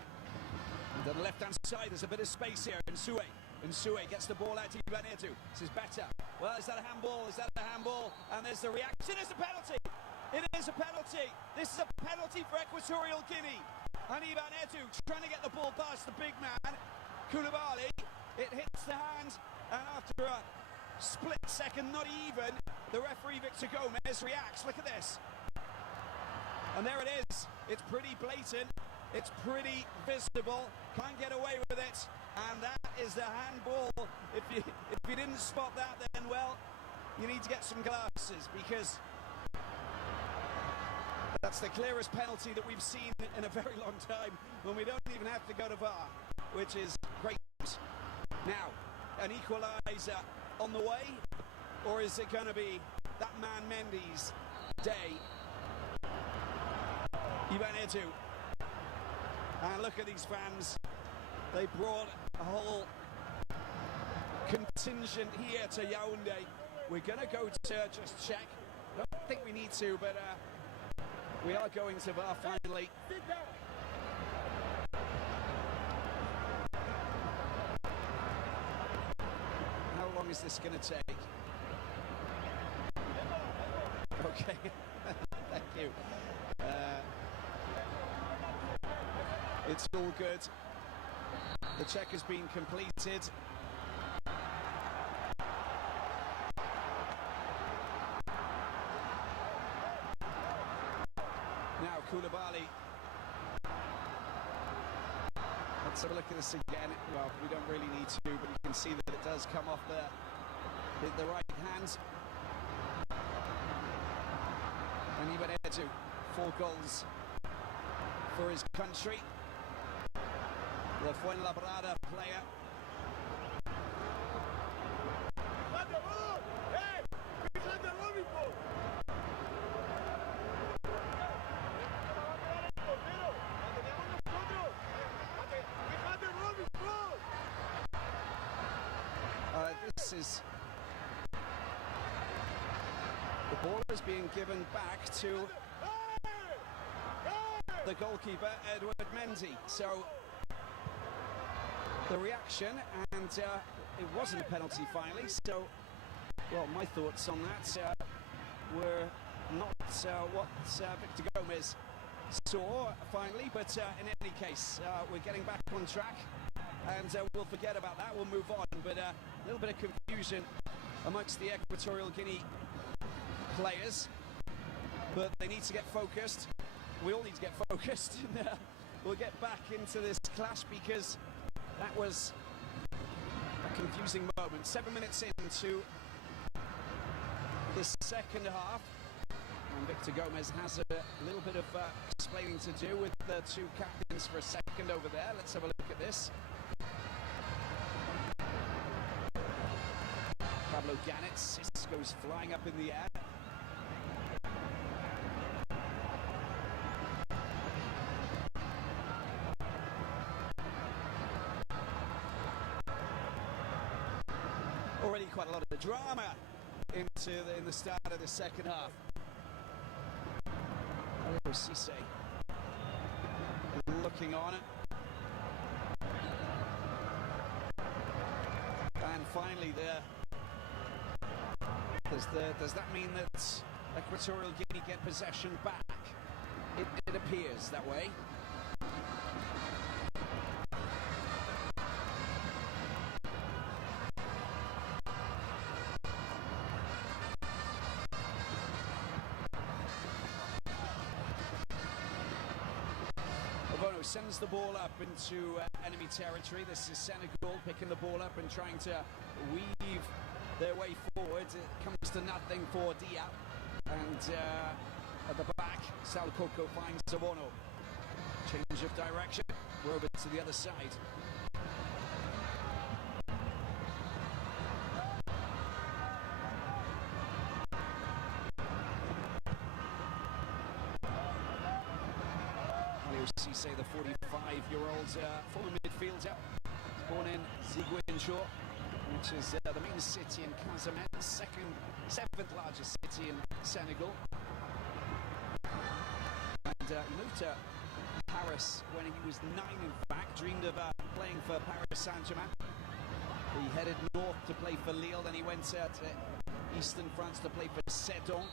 And on the left-hand side, there's a bit of space here. Nsue gets the ball out to Ivanetu. This is better. Well, is that a handball? Is that a handball? And there's the reaction. It's a penalty. It is a penalty. This is a penalty for Equatorial Guinea. And Ivanetu trying to get the ball past the big man, Koulibaly. It hits the hand, and after a split second, not even, the referee Victor Gomez reacts. Look at this. And there it is. It's pretty blatant. It's pretty visible. Can't get away with it. And that is the handball. If you didn't spot that, then, well, you need to get some glasses, because that's the clearest penalty that we've seen in a very long time, when we don't even have to go to VAR, which is great. Now, an equaliser on the way, or is it going to be that man Mendy's day? Ivanetu. And look at these fans. They brought a whole contingent here to Yaoundé. We're going to go to just check. I don't think we need to, but we are going to VAR finally. How long is this going to take? Okay, thank you. It's all good. The check has been completed. Now Koulibaly. Let's have a look at this again. Well, we don't really need to, but you can see that it does come off the right hand. And Ivanetu, 4 goals for his country. The Fuenlabrada player. This is the ball is being given back to the goalkeeper, Edward Mendy. So the reaction, and it wasn't a penalty finally. So, well, my thoughts on that were not what Victor Gomez saw finally, but in any case, we're getting back on track, and we'll forget about that. We'll move on. But a little bit of confusion amongst the Equatorial Guinea players, but they need to get focused. We all need to get focused, and we'll get back into this clash, because that was a confusing moment. 7 minutes into the second half, and Victor Gomez has a little bit of explaining to do with the 2 captains for a second over there. Let's have a look at this. Pablo Ganitz goes flying up in the air. Already quite a lot of drama in the start of the second half. Cisse looking on it. And finally does that mean that Equatorial Guinea get possession back? It appears that way. Sends the ball up into enemy territory. This is Senegal picking the ball up and trying to weave their way forward. It comes to nothing for Dia, and at the back Salcoco finds Zabono. Change of direction, we're over to the other side. Cisse, the 45-year-old former midfielder, born in Ziguinchor, which is the main city in Casamance, seventh largest city in Senegal. And he moved to Paris when he was 9, in fact, dreamed of playing for Paris Saint-Germain. He headed north to play for Lille, then he went to eastern France to play for Sedan.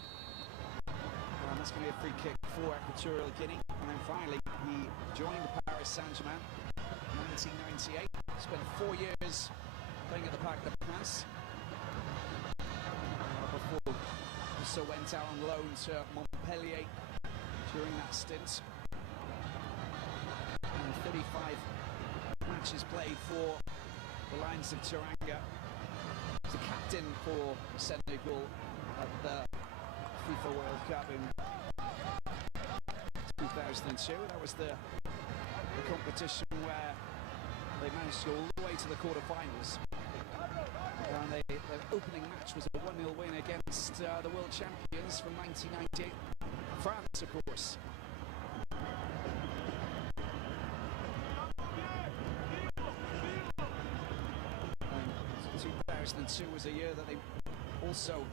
That's going to be a free kick for Equatorial Guinea. And then finally, he joined Paris Saint-Germain in 1998. Spent 4 years playing at the Parc des Princes. Before he also went out on loan to Montpellier during that stint. And 35 matches played for the Lions of Teranga. He's the captain for Senegal at the FIFA World Cup in 2002. That was the competition where they managed to go all the way to the quarterfinals. And their opening match was a 1-0 win against the world champions from 1998, France, of course. And 2002 was a year that they also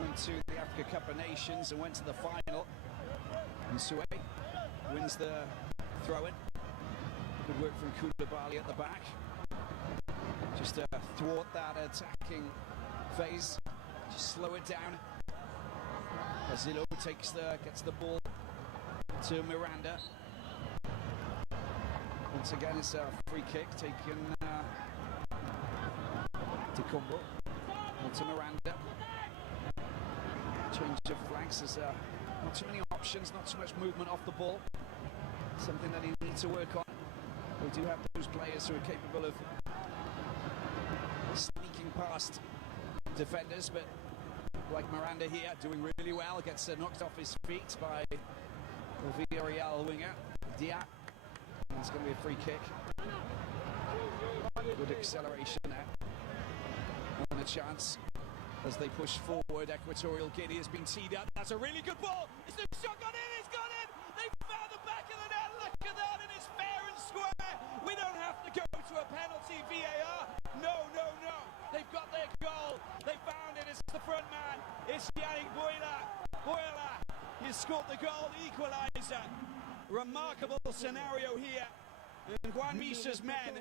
went to the Africa Cup of Nations and went to the final. And Sué wins the throw-in. Good work from Koulibaly at the back. Just to thwart that attacking phase. Just slow it down. Basilo gets the ball to Miranda. Once again, it's a free kick taken to Combo. To Miranda. Change of flanks. There's not too many options, not too much movement off the ball. Something that he needs to work on. We do have those players who are capable of sneaking past defenders, but like Miranda here, doing really well, gets knocked off his feet by the Villarreal winger, Dia. It's going to be a free kick. Good acceleration there. And a chance as they push forward. Equatorial Guinea has been teed up. That's a really good ball. Is the shot gone in? It's gone in! They found the back of the net. Look at that, and it's fair and square. We don't have to go to a penalty VAR. No, no, no. They've got their goal. They found it. It's the front man. It's Yannick Boyla. He's scored the goal, the equaliser. Remarkable scenario here. And Juan Misha's men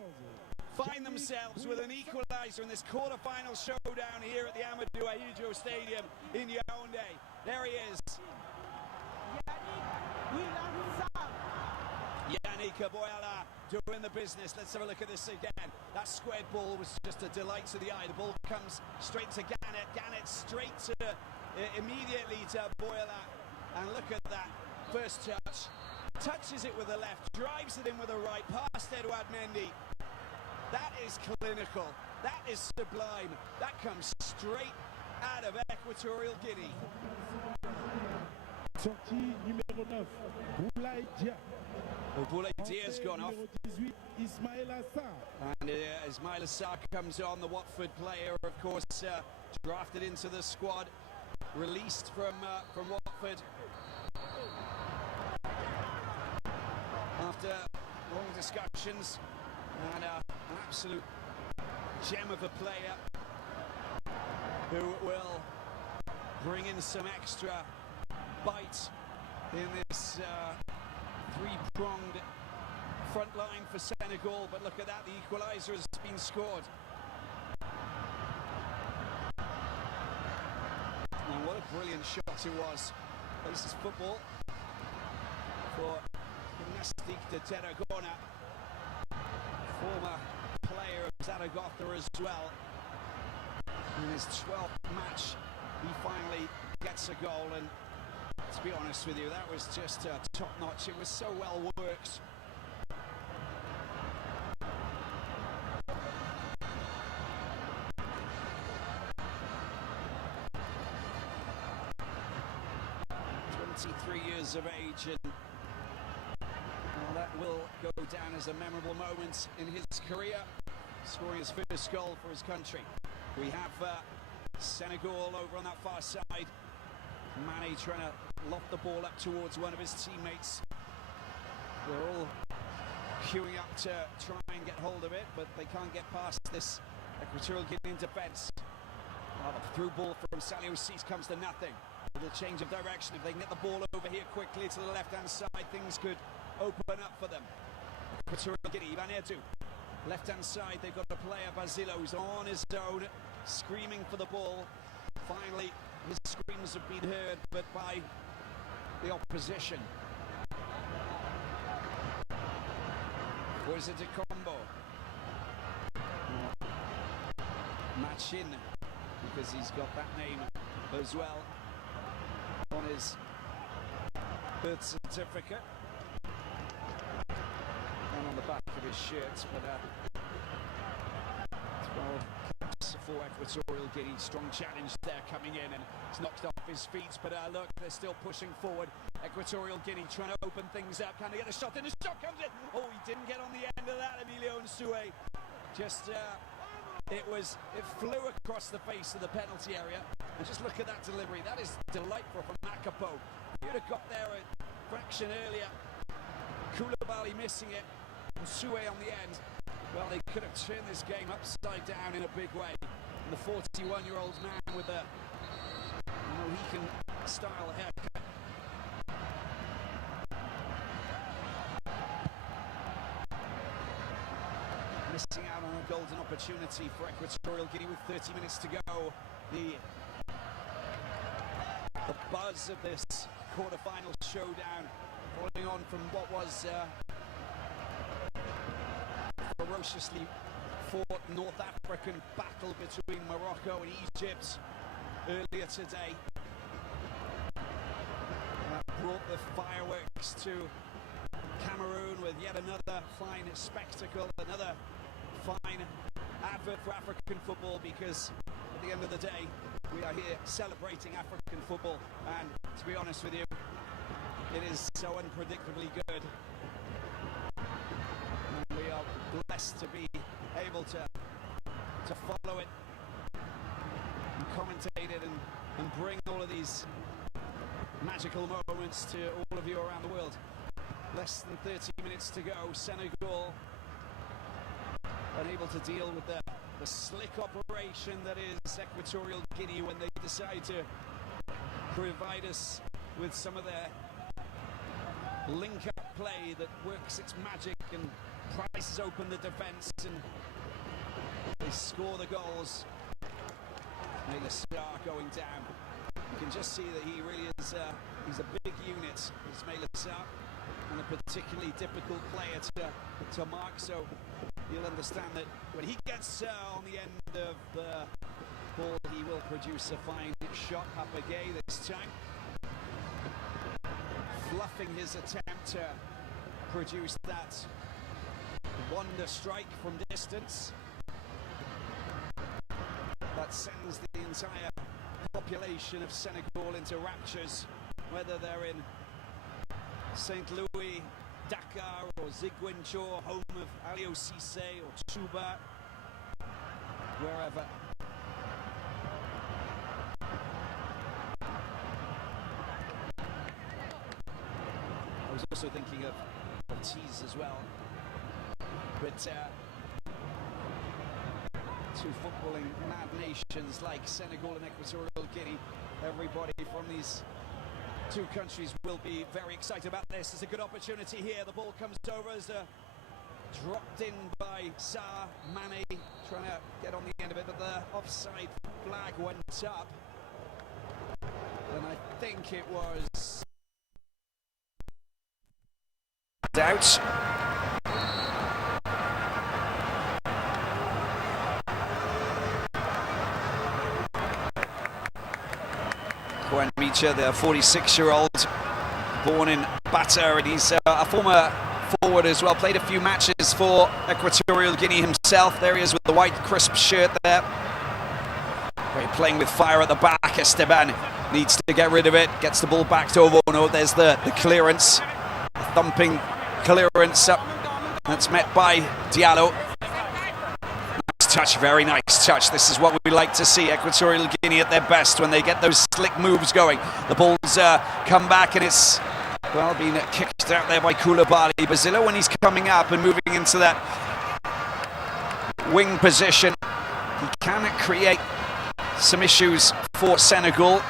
find themselves with an equaliser in this quarter-final showdown here at the Amadou Ahidjo Stadium in Yaoundé. There he is. Yannick Boyala doing the business. Let's have a look at this again. That squared ball was just a delight to the eye. The ball comes straight to Gannett. Gannett straight to immediately to Boyala. And look at that first touch. Touches it with the left, drives it in with the right, past Edouard Mendy. That is clinical, that is sublime, that comes straight out of Equatorial Guinea. Sortie numéro 9, Boulaye Dia. Well, Boulaye Dia's gone off. Numéro 18, Ismaïla Sarr. And Ismaïla Sarr comes on, the Watford player, of course, drafted into the squad, released from Watford. After long discussions and an absolute gem of a player who will bring in some extra bite in this three-pronged front line for Senegal. But look at that, the equaliser has been scored. And what a brilliant shot it was. This is football for Gymnastique de Tarragona, former player of Zaragoza as well. In his 12th match, he finally gets a goal, and to be honest with you, that was just top-notch. It was so well worked. Years of age, and well, that will go down as a memorable moment in his career, scoring his first goal for his country. We have Senegal over on that far side. Mane trying to loft the ball up towards one of his teammates. They're all queuing up to try and get hold of it, but they can't get past this Equatorial Guinea defence. Well, the through ball from Saliou Ciss comes to nothing. A little change of direction. If they can get the ball over here quickly to the left-hand side, things could open up for them. Equatorial Guinea, Van Edu. Left-hand side, they've got a player, Basilo, who's on his own, screaming for the ball. Finally, his screams have been heard, but by the opposition. Where's it to Combo? Machin, because he's got that name as well on his birth certificate and on the back of his shirt. But 12 caps for Equatorial Guinea. Strong challenge there coming in, and it's knocked off his feet. But look, they're still pushing forward. Equatorial Guinea trying to open things up. Can they get a shot in? The shot comes in. Oh, he didn't get on the end of that, Emilio Nsue. Just it flew across the face of the penalty area. And just look at that delivery. That is delightful from Makapo. You'd have got there a fraction earlier. Koulibaly missing it. And Nsue on the end. Well, they could have turned this game upside down in a big way. And the 41-year-old man with a Mohican style haircut. Missing out on a golden opportunity for Equatorial Guinea with 30 minutes to go. The buzz of this quarter-final showdown, following on from what was ferociously fought North African battle between Morocco and Egypt earlier today. That brought the fireworks to Cameroon with yet another fine spectacle, another fine advert for African football, because at the end of the day, we are here celebrating African football, and to be honest with you, it is so unpredictably good. And we are blessed to be able to follow it and commentate it and bring all of these magical moments to all of you around the world. Less than 30 minutes to go. Senegal unable to deal with the slick operation that is Equatorial Guinea when they decide to provide us with some of their link-up play that works its magic and prices open the defence, and they score the goals. Ismaila Sarr going down. You can just see that he really is he's a big unit, Ismaila Sarr, and a particularly difficult player to mark, so you'll understand that when he gets on the end of the ball, he will produce a fine shot. Hapagay this time, fluffing his attempt to produce that wonder strike from distance that sends the entire population of Senegal into raptures, whether they're in St. Louis, Dakar or Ziguinchor, home of Aliou Cissé, or Touba, wherever. I was also thinking of Ortiz as well, but Two footballing mad nations like Senegal and Equatorial Guinea. Everybody from these two countries will be very excited about this. It's a good opportunity here. The ball comes over as dropped in by Mane, trying to get on the end of it, but the offside flag went up. And I think it was out. Micha, the 46-year-old, born in Bata, and he's a former forward as well. Played a few matches for Equatorial Guinea himself. There he is with the white crisp shirt there. Playing with fire at the back. Esteban needs to get rid of it. Gets the ball back to Ovono. There's the clearance. The thumping clearance up. That's met by Diallo. Touch, very nice touch. This is what we like to see. Equatorial Guinea at their best when they get those slick moves going. The ball's come back and it's, well, been kicked out there by Koulibaly. Basile, when he's coming up and moving into that wing position, he can create some issues for Senegal.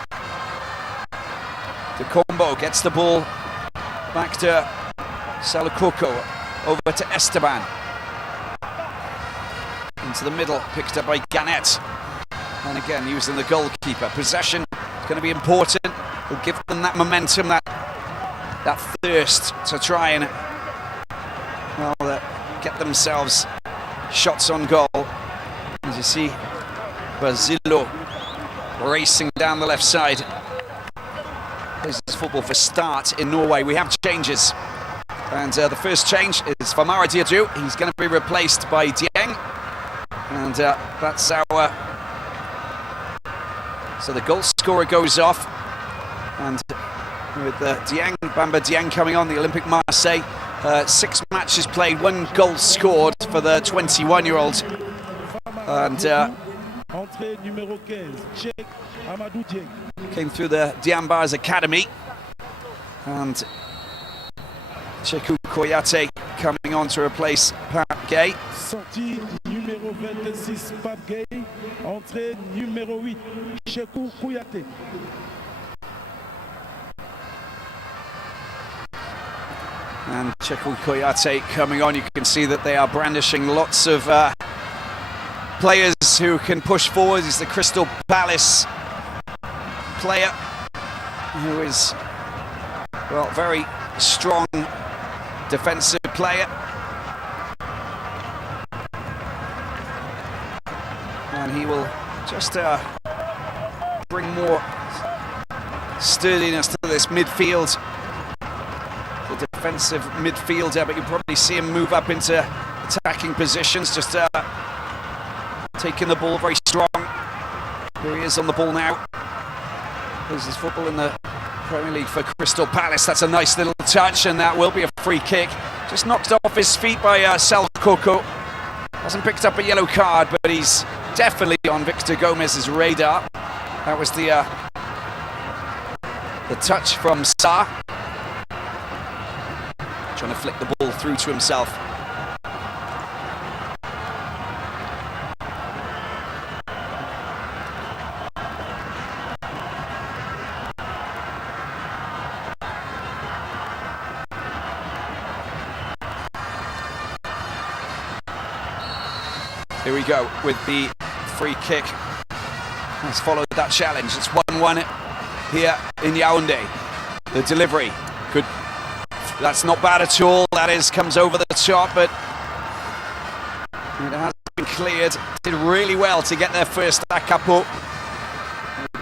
De Combo gets the ball back to Salukoko, over to Esteban. Into the middle, picked up by Gannett. And again, using the goalkeeper. Possession is going to be important. Will give them that momentum, that thirst to try and, well, get themselves shots on goal. As you see, Basile racing down the left side. This is football for start in Norway. We have changes. And the first change is for Famara Diédhiou. He's going to be replaced by Dieng. And that's our... So the goal scorer goes off. And with Dieng, Bamba Dieng coming on, the Olympic Marseille. 6 matches played, 1 goal scored for the 21-year-old. And came through the Diambar's academy. And Chekou Koyate coming on to replace Pape Gay. Sortie numéro 26, Pape Gay. Entrée numéro 8, Chekou Koyate. And Chekou Koyate coming on. You can see that they are brandishing lots of players who can push forward. He's the Crystal Palace player who is, well, very strong defensive player. And he will just bring more sturdiness to this midfield. The defensive midfielder, but you probably see him move up into attacking positions, just taking the ball very strong. Here he is on the ball now. This is football in the Premier League for Crystal Palace. That's a nice little touch, and that will be a free kick. Just knocked off his feet by Salukoko. Hasn't picked up a yellow card, but he's definitely on Victor Gomez's radar. That was the touch from Sarr. Trying to flick the ball through to himself. Here we go with the free kick. Has followed that challenge. It's 1-1 here in Yaoundé. The delivery, good. That's not bad at all. That comes over the top, but it has been cleared. Did really well to get their first capo.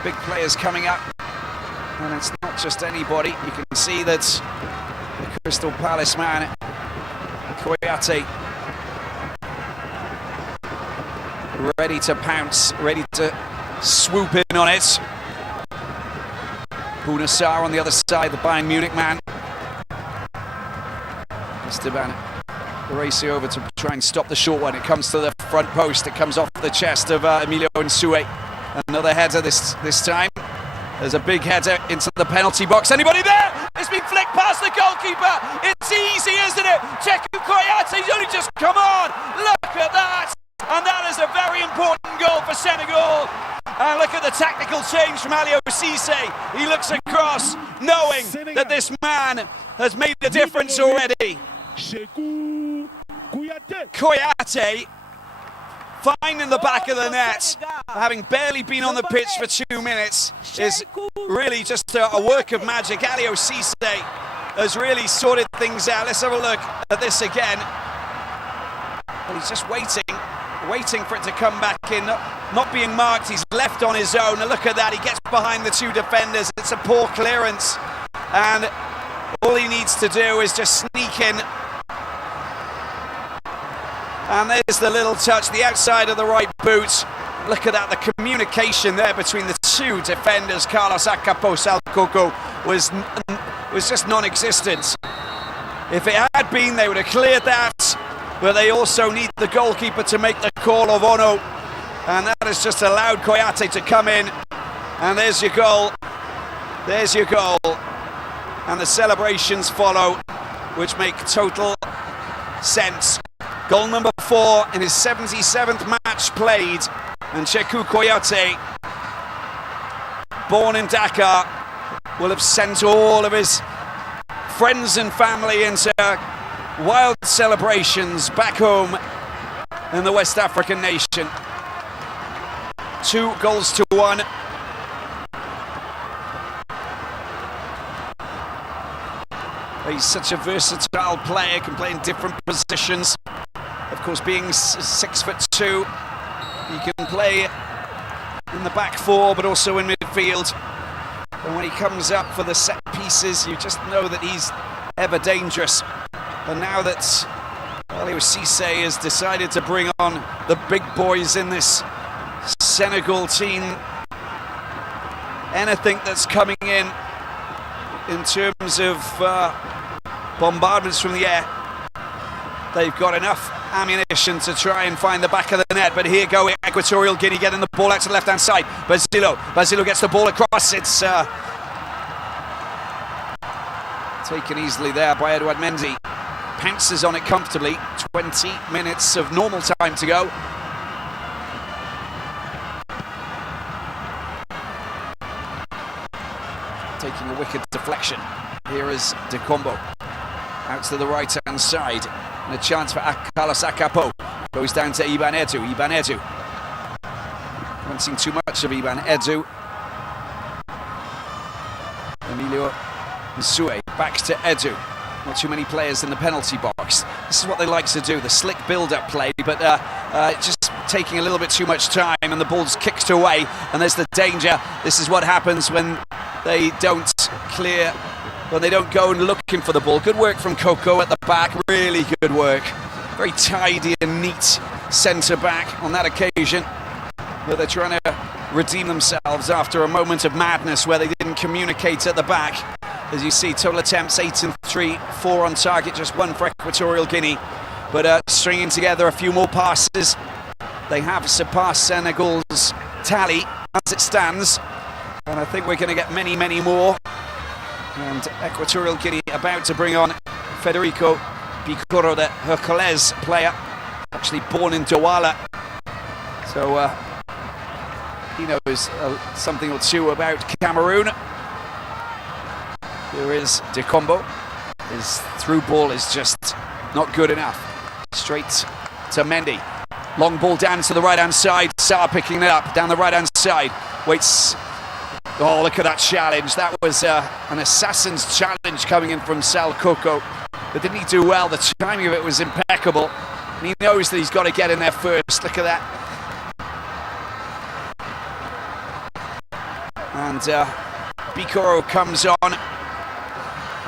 Big players coming up, and it's not just anybody. You can see that the Crystal Palace man, Koyate, ready to pounce, ready to swoop in on it. Sarr on the other side, the Bayern Munich man. Esteban racing over to try and stop the short one. It comes to the front post. It comes off the chest of Emilio Nsue. Another header this time. There's a big header into the penalty box. Anybody there? It's been flicked past the goalkeeper. It's easy, isn't it? Chekou Koyate, he's only just come on. Look at that. And that is a very important goal for Senegal. And look at the tactical change from Aliou Cisse. He looks across, knowing that this man has made a difference already. Kouyate, fine in the back of the net, having barely been on the pitch for 2 minutes, is really just a work of magic. Aliou Cisse has really sorted things out. Let's have a look at this again. Well, he's just waiting for it to come back in, not being marked. He's left on his own. And look at that, he gets behind the two defenders. It's a poor clearance, and all he needs to do is just sneak in. And there's the little touch, the outside of the right boot. Look at that, the communication there between the two defenders. Carlos Akapo Salkoko was just non-existent. If it had been, they would have cleared that, but they also need the goalkeeper to make the call of Ono, and that has just allowed Kouyate to come in. And there's your goal. There's your goal. And the celebrations follow, which make total sense. Goal number 4 in his 77th match played, and Cheikhou Kouyate, born in Dakar, will have sent all of his friends and family into wild celebrations back home in the West African nation. 2 goals to 1. He's such a versatile player, can play in different positions. Of course, being 6'2", he can play in the back 4, but also in midfield. And when he comes up for the set pieces, you just know that he's ever dangerous. And now that Aliou Cisse has decided to bring on the big boys in this Senegal team, anything that's coming in terms of bombardments from the air, they've got enough ammunition to try and find the back of the net. But here go Equatorial Guinea, getting the ball out to the left-hand side. Basilo gets the ball across. It's taken easily there by Edouard Mendy. Pounces on it comfortably. 20 minutes of normal time to go. Taking a wicked deflection. Here is Dekombo. Out to the right-hand side. And a chance for Carlos Akapo. Goes down to Iban Edu. Iban Edu. Haven't seen too much of Iban Edu. Emilio Nsue. Back to Edu. Not too many players in the penalty box. This is what they like to do, the slick build-up play, but just taking a little bit too much time, and the ball's kicked away, and there's the danger. This is what happens when they don't clear, when they don't go and looking for the ball. Good work from Coco at the back, really good work. Very tidy and neat centre-back on that occasion, but they're trying to redeem themselves after a moment of madness where they didn't communicate at the back. As you see, total attempts 8 and 3, 4 on target, just 1 for Equatorial Guinea. But stringing together a few more passes, they have surpassed Senegal's tally as it stands. And I think we're going to get many, many more. And Equatorial Guinea about to bring on Federico Picoro, the Hercules player, actually born in Douala. So he knows something or two about Cameroon. There is Dekombo. His through ball is just not good enough. Straight to Mendy. Long ball down to the right-hand side. Sarr picking it up down the right-hand side. Waits. Oh, look at that challenge. That was an assassin's challenge coming in from Sal Coco. But didn't he do well? The timing of it was impeccable. And he knows that he's got to get in there first. Look at that. And Bikoro comes on.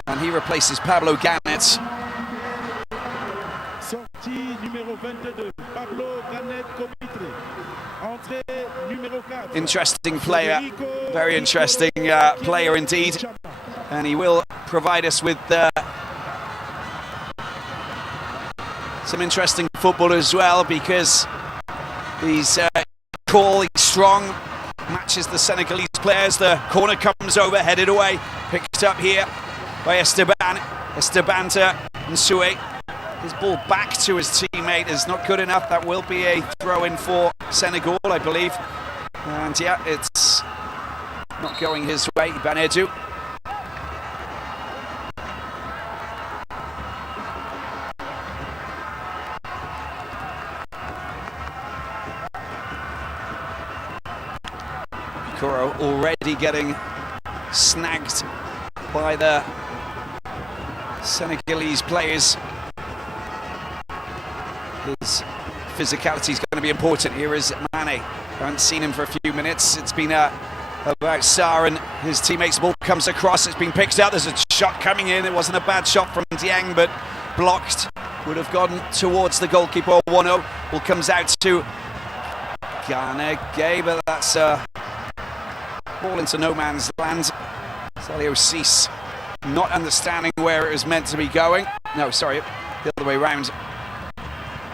And he replaces Pablo Ganet. Sortie numéro 22, Pablo Ganet Comitre. Entrée numéro 4. Interesting player, very interesting player indeed. And he will provide us with some interesting football as well, because he's tall, he's strong, matches the Senegalese players. The corner comes over, headed away, picked up here by Esteban to Nsue. his ball back to his teammate is not good enough. That will be a throw-in for Senegal, I believe. And yeah, it's not going his way. Edu. Kuro already getting snagged by the Senegalese players. His physicality is going to be important. Here is Mane. I haven't seen him for a few minutes. It's been about Sarr and his teammates. Ball comes across. It's been picked up. There's a shot coming in. It wasn't a bad shot from Dieng, but blocked. Would have gone towards the goalkeeper. 1-0. Ball comes out to Ghana Gay, but that's ball into no man's land. Salio Cease not understanding where it was meant to be going. No, sorry, the other way around.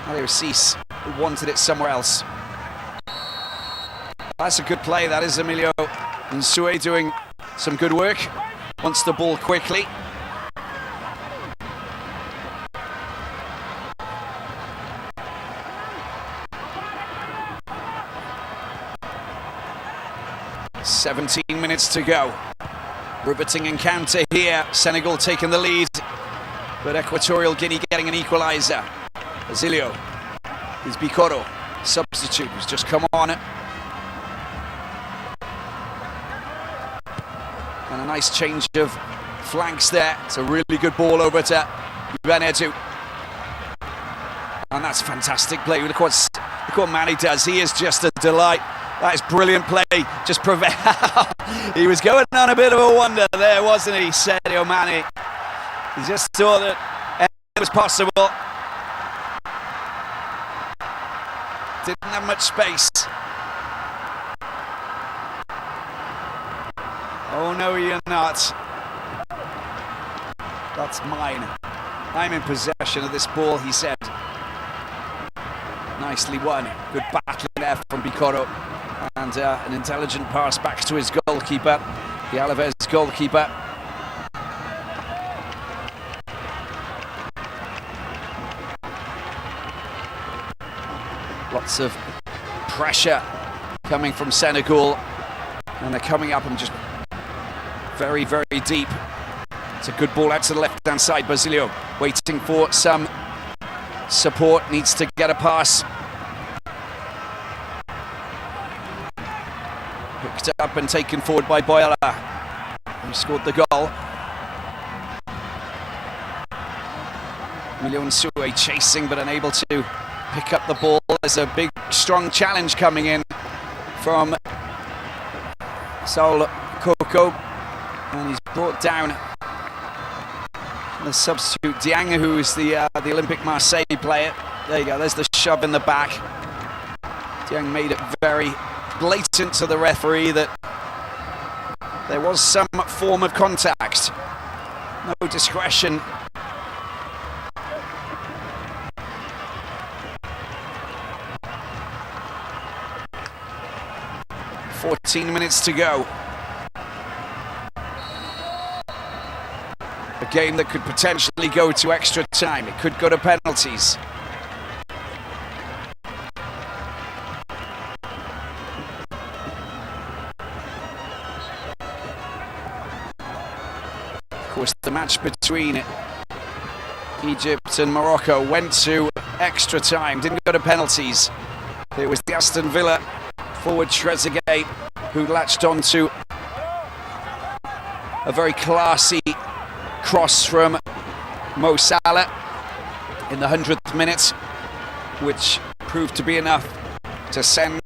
Salio Cease wanted it somewhere else. That's a good play. That is Emilio Nsue doing some good work. Wants the ball quickly. "17 minutes to go. Riveting encounter here. Senegal taking the lead, but Equatorial Guinea getting an equaliser. Basilio is Bikoro, substitute, who's just come on. And a nice change of flanks there. It's a really good ball over to Edu. And that's fantastic play. Look what Mane does. He is just a delight. That is brilliant play. Just he was going on a bit of a wonder there, wasn't he, Sadio Mane? He just thought that it was possible. Didn't have much space. Oh no, you're not. That's mine. I'm in possession of this ball, he said. Nicely won. Good battle there from Bikoro. And an intelligent pass back to his goalkeeper, the Alaves goalkeeper. Lots of pressure coming from Senegal, and they're coming up and just very, very deep. It's a good ball out to the left-hand side. Basilio waiting for some support, needs to get a pass. Picked up and taken forward by Boyala, who scored the goal. Emilio Nsue chasing but unable to pick up the ball. There's a big, strong challenge coming in from Saul Koko, and he's brought down the substitute Dieng, who is the Olympic Marseille player. There you go, there's the shove in the back. Dieng made it very blatant to the referee that there was some form of contact. No discretion. "14 minutes to go. A game that could potentially go to extra time. It could go to penalties. Of course, the match between Egypt and Morocco went to extra time, didn't go to penalties. It was the Aston Villa forward Trezeguet who latched onto a very classy cross from Mo Salah in the 100th minute, which proved to be enough to send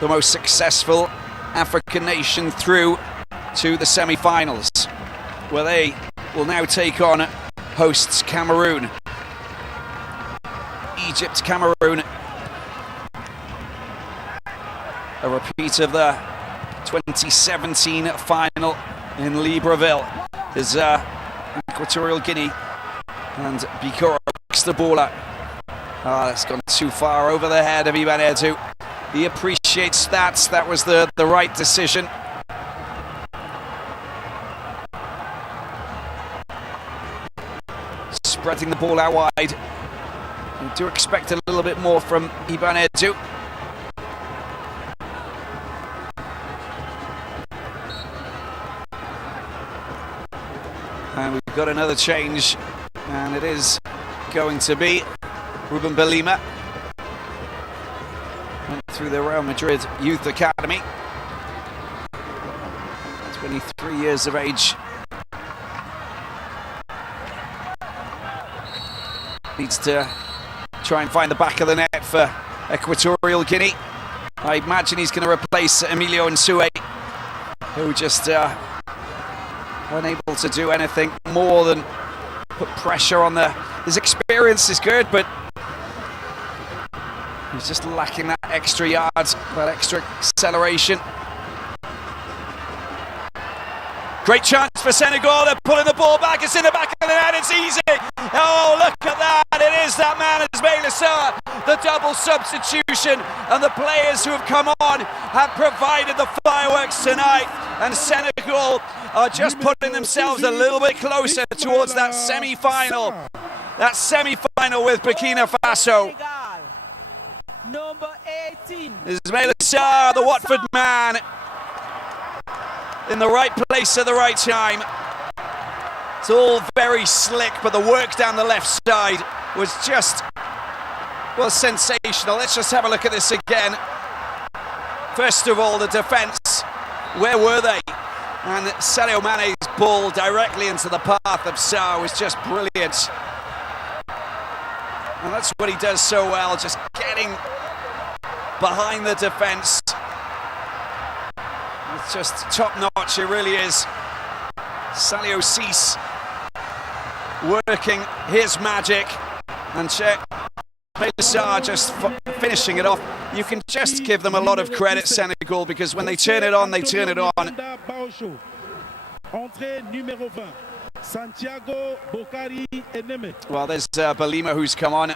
the most successful African nation through to the semi-finals, where they will now take on hosts Cameroon. Egypt, Cameroon. A repeat of the 2017 final in Libreville. Is Equatorial Guinea, and Bikoro picks the ball up. That's gone too far over the head of Ivan Edu. He appreciates that. That was the right decision. Spreading the ball out wide. You do expect a little bit more from Iban Edu. And we've got another change, and it is going to be Ruben Belima. Went through the Real Madrid Youth Academy. 23 years of age. Needs to try and find the back of the net for Equatorial Guinea. I imagine he's going to replace Emilio Nsue, who just unable to do anything more than put pressure on the... His experience is good, but he's just lacking that extra yard, that extra acceleration. Great chance for Senegal. They're pulling the ball back. It's in the back of the net. It's easy. Oh, look at that. It is that man, Ismaila Sarr. The double substitution. And the players who have come on have provided the fireworks tonight. And Senegal are just putting themselves a little bit closer towards that semi-final. That semi-final with Burkina Faso. Number 18. Ismaila Sarr, the Watford man, in the right place at the right time. It's all very slick, but the work down the left side was just, well, sensational. Let's just have a look at this again. First of all, the defence, where were they? And Sadio Mane's ball directly into the path of Sarr was just brilliant. And that's what he does so well, just getting behind the defence. It's just top-notch, it really is. Salio Cease working his magic, and Sarr just finishing it off. You can just give them a lot of credit, Senegal, because when they turn it on, they turn it on. Well, there's Belima who's come on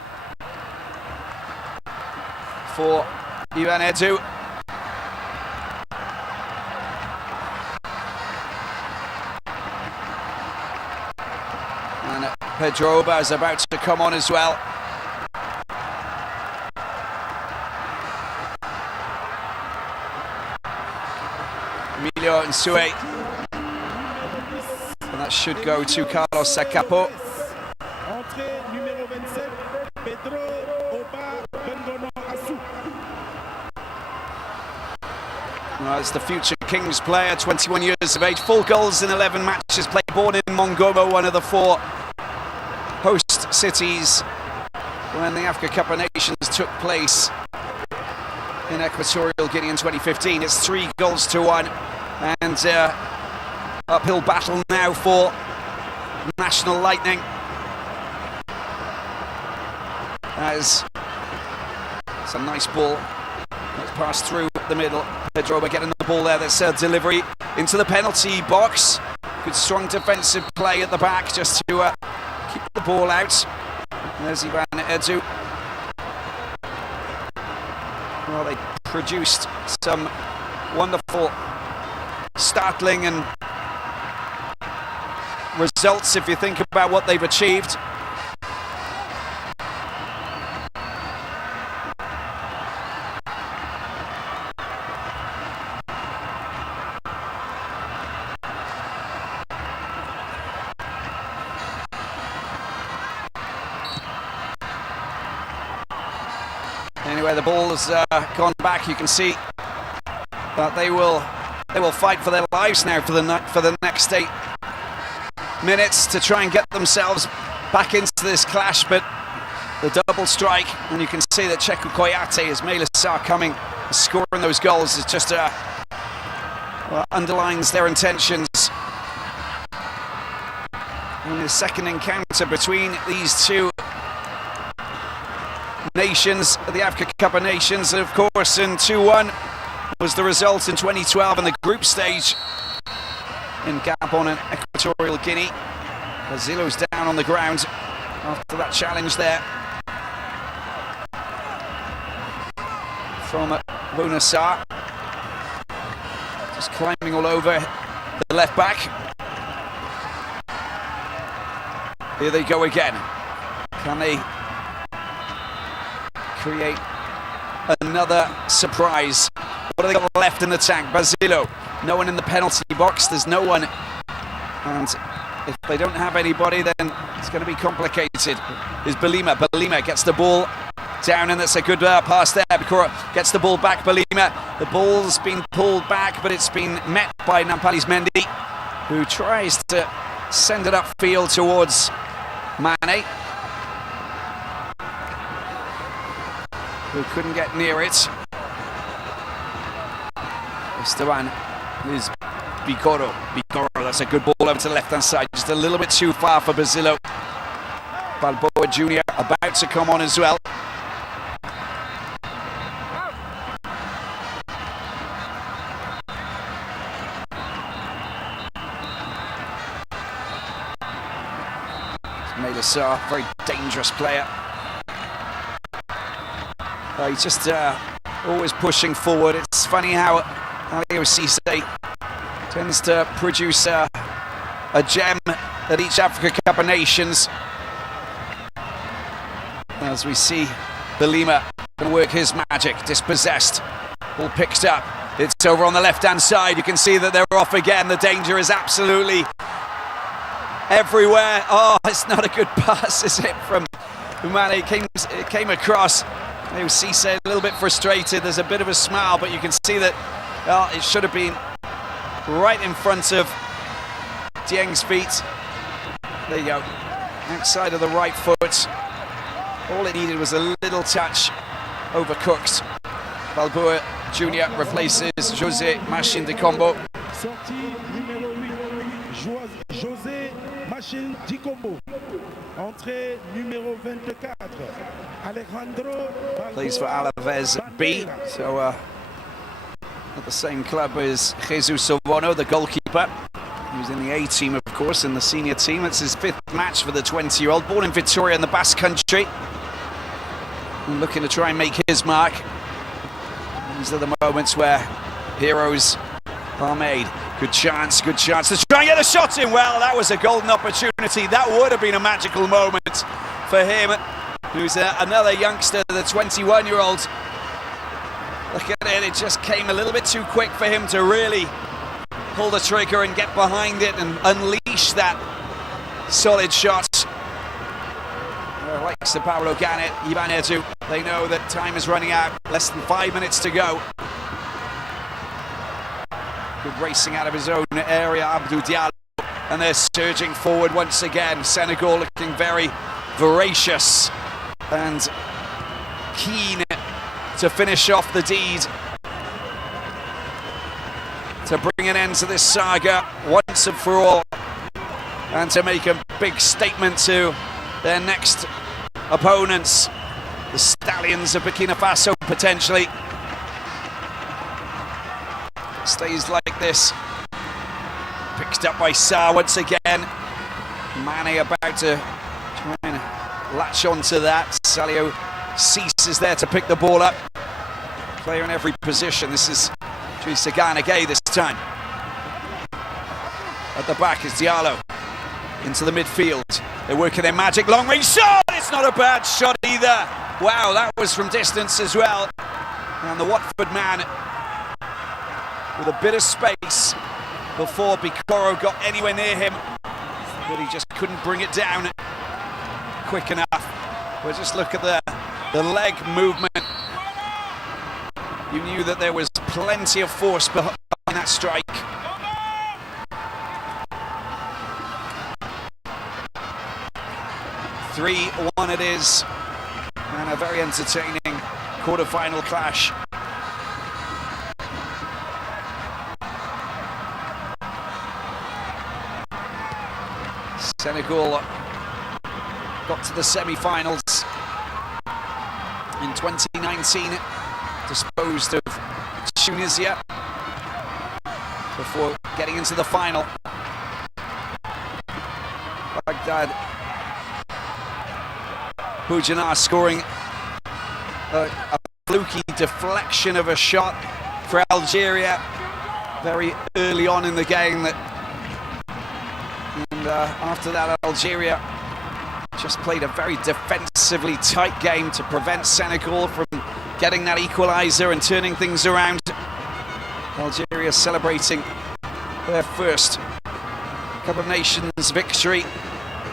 for Iban Edu. And Pedroba is about to come on as well. Emilio Nsue. And that should go to Carlos Sakapo. Well, it's the future Kings player, 21 years of age, 4 goals in 11 matches played, born in Mongomo, one of the 4 host cities when the Africa Cup of Nations took place in Equatorial Guinea in 2015. It's 3 goals to 1, and uphill battle now for National Lightning, as it's a nice ball. Let's pass through the middle. Pedroba getting the ball there. That's a delivery into the penalty box. Good strong defensive play at the back just to keep the ball out. There's Iban Edu. Well, they produced some wonderful, startling and results if you think about what they've achieved. Anyway, the ball has gone back. You can see that they will fight for their lives now for the next 8 minutes to try and get themselves back into this clash. But the double strike, and you can see that Cheku Koyate, as Ismaila Sarr coming, scoring those goals, is just underlines their intentions. And the second encounter between these two nations, the Africa Cup of Nations, and of course in 2-1 was the result in 2012 in the group stage in Gabon and Equatorial Guinea. Brazil's down on the ground after that challenge there from Bouna Sarr, just climbing all over the left back. Here they go again. Can they create another surprise. What have they got left in the tank? Basilo, no one in the penalty box, there's no one. And if they don't have anybody, then it's going to be complicated. Is Belima. Belima gets the ball down, and that's a good pass there. Bikoro gets the ball back. Belima. The ball's been pulled back, but it's been met by Nampali's Mendy, who tries to send it upfield towards Mane, who couldn't get near it. Esteban is Bikoro. Bikoro, that's a good ball over to the left-hand side. Just a little bit too far for Basilo. Balboa Jr. about to come on as well. Melasar, very dangerous player. He's just always pushing forward. It's funny how Aliou Cisse tends to produce a gem at each Africa Cup of Nations. As we see Belima going to work his magic, dispossessed, ball picked up. It's over on the left-hand side. You can see that they're off again. The danger is absolutely everywhere. Oh, it's not a good pass, is it, from Mane? It came across. You see, a little bit frustrated. There's a bit of a smile, but you can see that it should have been right in front of Dieng's feet. There you go, outside of the right foot. All it needed was a little touch. Overcooked. Balboa Jr. replaces José Machine de Combo. Sortie numéro 8, José Machine de Combo. Entrée numéro 24, Alejandro. Plays for Alaves B, so at the same club as Jesus Sobono, the goalkeeper. He was in the A team, of course, in the senior team. It's his 5th match for the 20-year-old, born in Vitoria in the Basque Country. And looking to try and make his mark. These are the moments where heroes are made. Good chance to try and get a shot in. Well, that was a golden opportunity. That would have been a magical moment for him, who's another youngster, the 21-year-old. Look at it, it just came a little bit too quick for him to really pull the trigger and get behind it and unleash that solid shot. Likes the Paulo Ganet, Ivan Edu. They know that time is running out, less than 5 minutes to go. Good racing out of his own area, Abdou Diallo. And they're surging forward once again. Senegal looking very voracious and keen to finish off the deed, to bring an end to this saga once and for all, and to make a big statement to their next opponents, the Stallions of Burkina Faso, potentially. Stays like this. Picked up by Sarr once again. Mane about to try and latch onto that. Aliou Cisse is there to pick the ball up. Player in every position. This is Sagana Gay this time. At the back is Diallo. Into the midfield. They're working their magic. Long range shot! It's not a bad shot either. Wow, that was from distance as well. And the Watford man with a bit of space before Bikoro got anywhere near him. But he just couldn't bring it down quick enough. But just look at the leg movement. You knew that there was plenty of force behind that strike. (3-1) it is, and a very entertaining quarter-final clash. Senegal got to the semi-finals in 2019, disposed of Tunisia before getting into the final. Baghdad Boujanar scoring a fluky deflection of a shot for Algeria very early on in the game. And after that, Algeria just played a very defensively tight game to prevent Senegal from getting that equaliser and turning things around. Algeria celebrating their first Cup of Nations victory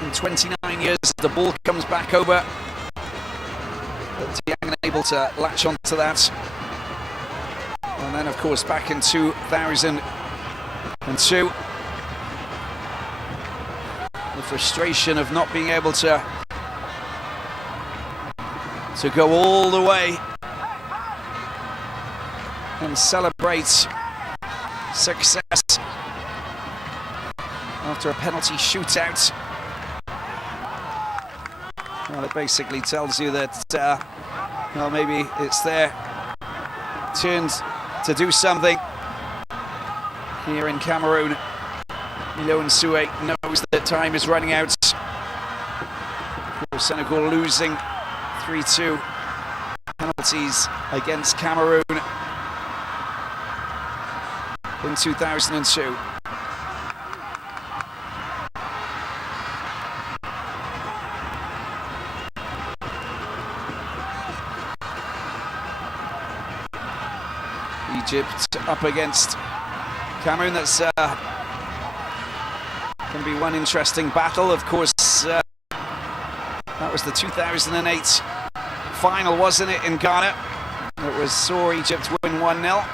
in 29 years. The ball comes back over, but Dieng able to latch onto that. And then, of course, back in 2002, the frustration of not being able to go all the way and celebrate success after a penalty shootout. Well, it basically tells you that, well, maybe it's their turn to do something here in Cameroon. Sue knows that time is running out. Senegal losing 3-2 penalties against Cameroon in 2002. Egypt up against Cameroon. That's going to be one interesting battle. Of course, that was the 2008 final, wasn't it, in Ghana? It saw Egypt win 1-0.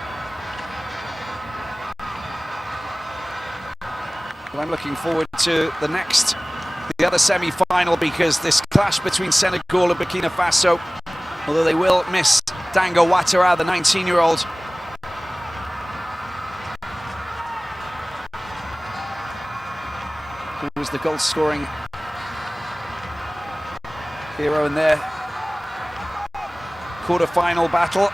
Well, I'm looking forward to the other semi-final, because this clash between Senegal and Burkina Faso, although they will miss Dango Ouattara, the 19-year-old, who was the goal-scoring hero in their quarter-final battle.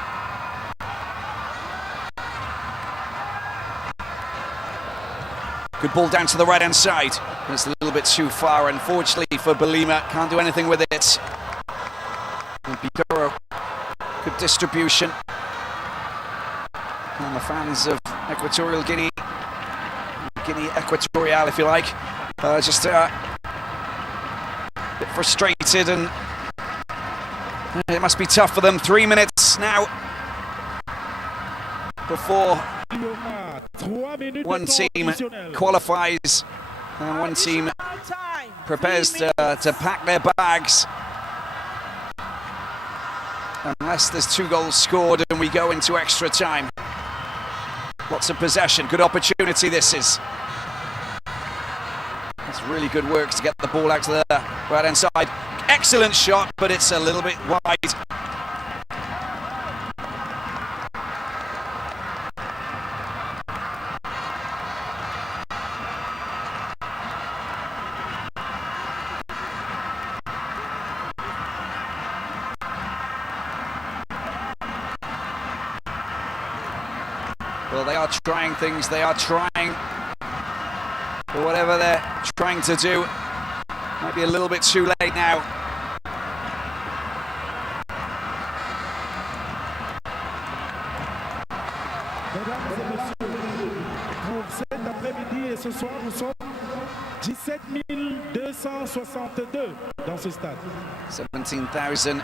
Good ball down to the right-hand side. It's a little bit too far, unfortunately, for Belima. Can't do anything with it. And Bikoro, good distribution. And the fans of Equatorial Guinea, Guinea Equatorial, if you like, just a bit frustrated, and it must be tough for them. 3 minutes now before one team qualifies and one team prepares to pack their bags, unless there's 2 goals scored and we go into extra time. Lots of possession, good opportunity this is. That's really good work to get the ball out to the right-hand side. Excellent shot, but it's a little bit wide. Well, they are trying things, they are trying, but whatever they're trying to do might be a little bit too late now. Mesdames et messieurs, pour cet après-midi et ce soir, nous sommes 17 262 dans ce stade. 17,000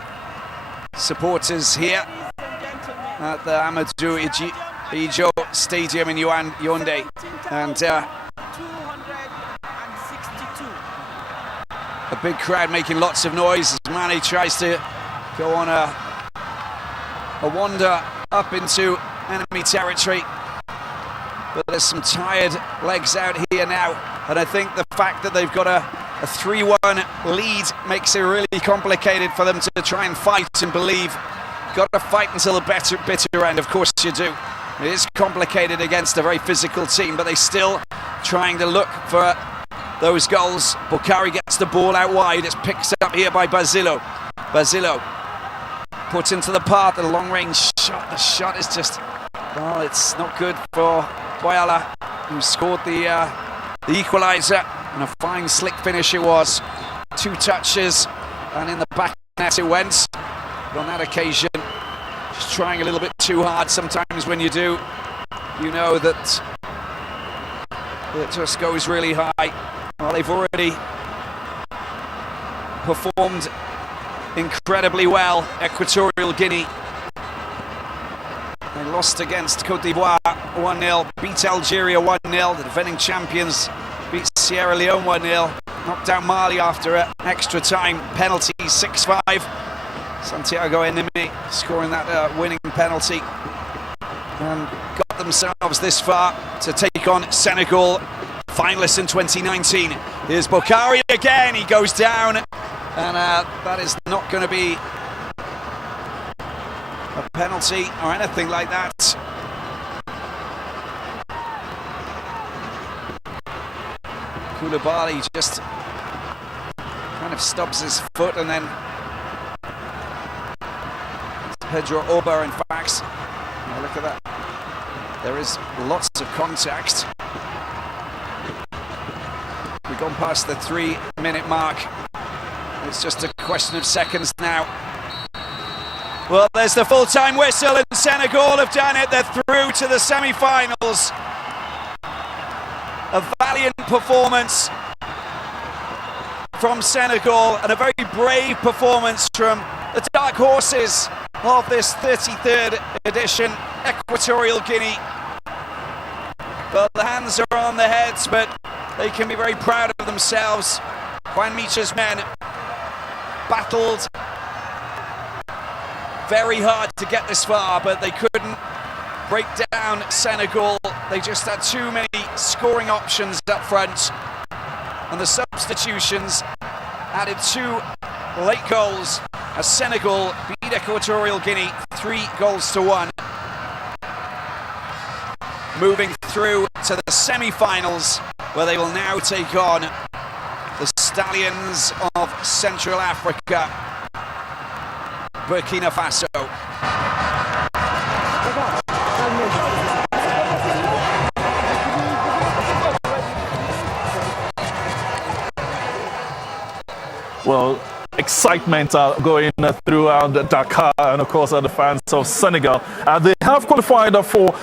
supporters here at the Amadou Ijo Stadium in Yaoundé, and 262. a big crowd making lots of noise as Mane tries to go on a wander up into enemy territory. But there's some tired legs out here now, and I think the fact that they've got a 3-1 lead makes it really complicated for them to try and fight and believe. Got to fight until the bitter end, of course you do. It is complicated against a very physical team, but they're still trying to look for those goals. Boukari gets the ball out wide. It's picked up here by Basilo. Basilo puts into the path, a long-range shot. The shot is just, well, it's not good for Boyala, who scored the equaliser, and a fine slick finish it was. 2 touches, and in the back net it went. But on that occasion, just trying a little bit too hard. Sometimes when you do, you know that it just goes really high. Well, they've already performed incredibly well. Equatorial Guinea. They lost against Cote d'Ivoire 1-0, beat Algeria 1-0. The defending champions beat Sierra Leone 1-0. Knocked out Mali after extra time penalty 6-5. Santiago Enimi scoring that winning penalty. And got themselves this far to take on Senegal, finalists in 2019. Here's Boukari again, he goes down, and that is not going to be a penalty or anything like that. Koulibaly just kind of stubs his foot, and then Pedro Oba, in fact. Now look at that. There is lots of contact. We've gone past the 3-minute mark. It's just a question of seconds now. Well, there's the full-time whistle, and Senegal have done it. They're through to the semi-finals. A valiant performance from Senegal, and a very brave performance from the dark horses of this 33rd edition, Equatorial Guinea. Well, the hands are on their heads, but they can be very proud of themselves. Juan Micha's men battled very hard to get this far, but they couldn't break down Senegal. They just had too many scoring options up front, and the substitutions added 2 late goals as Senegal beat Equatorial Guinea 3-1. Moving through to the semi-finals, where they will now take on the Stallions of Central Africa, Burkina Faso. Well, excitement going throughout Dakar, and of course the fans of Senegal. They have qualified for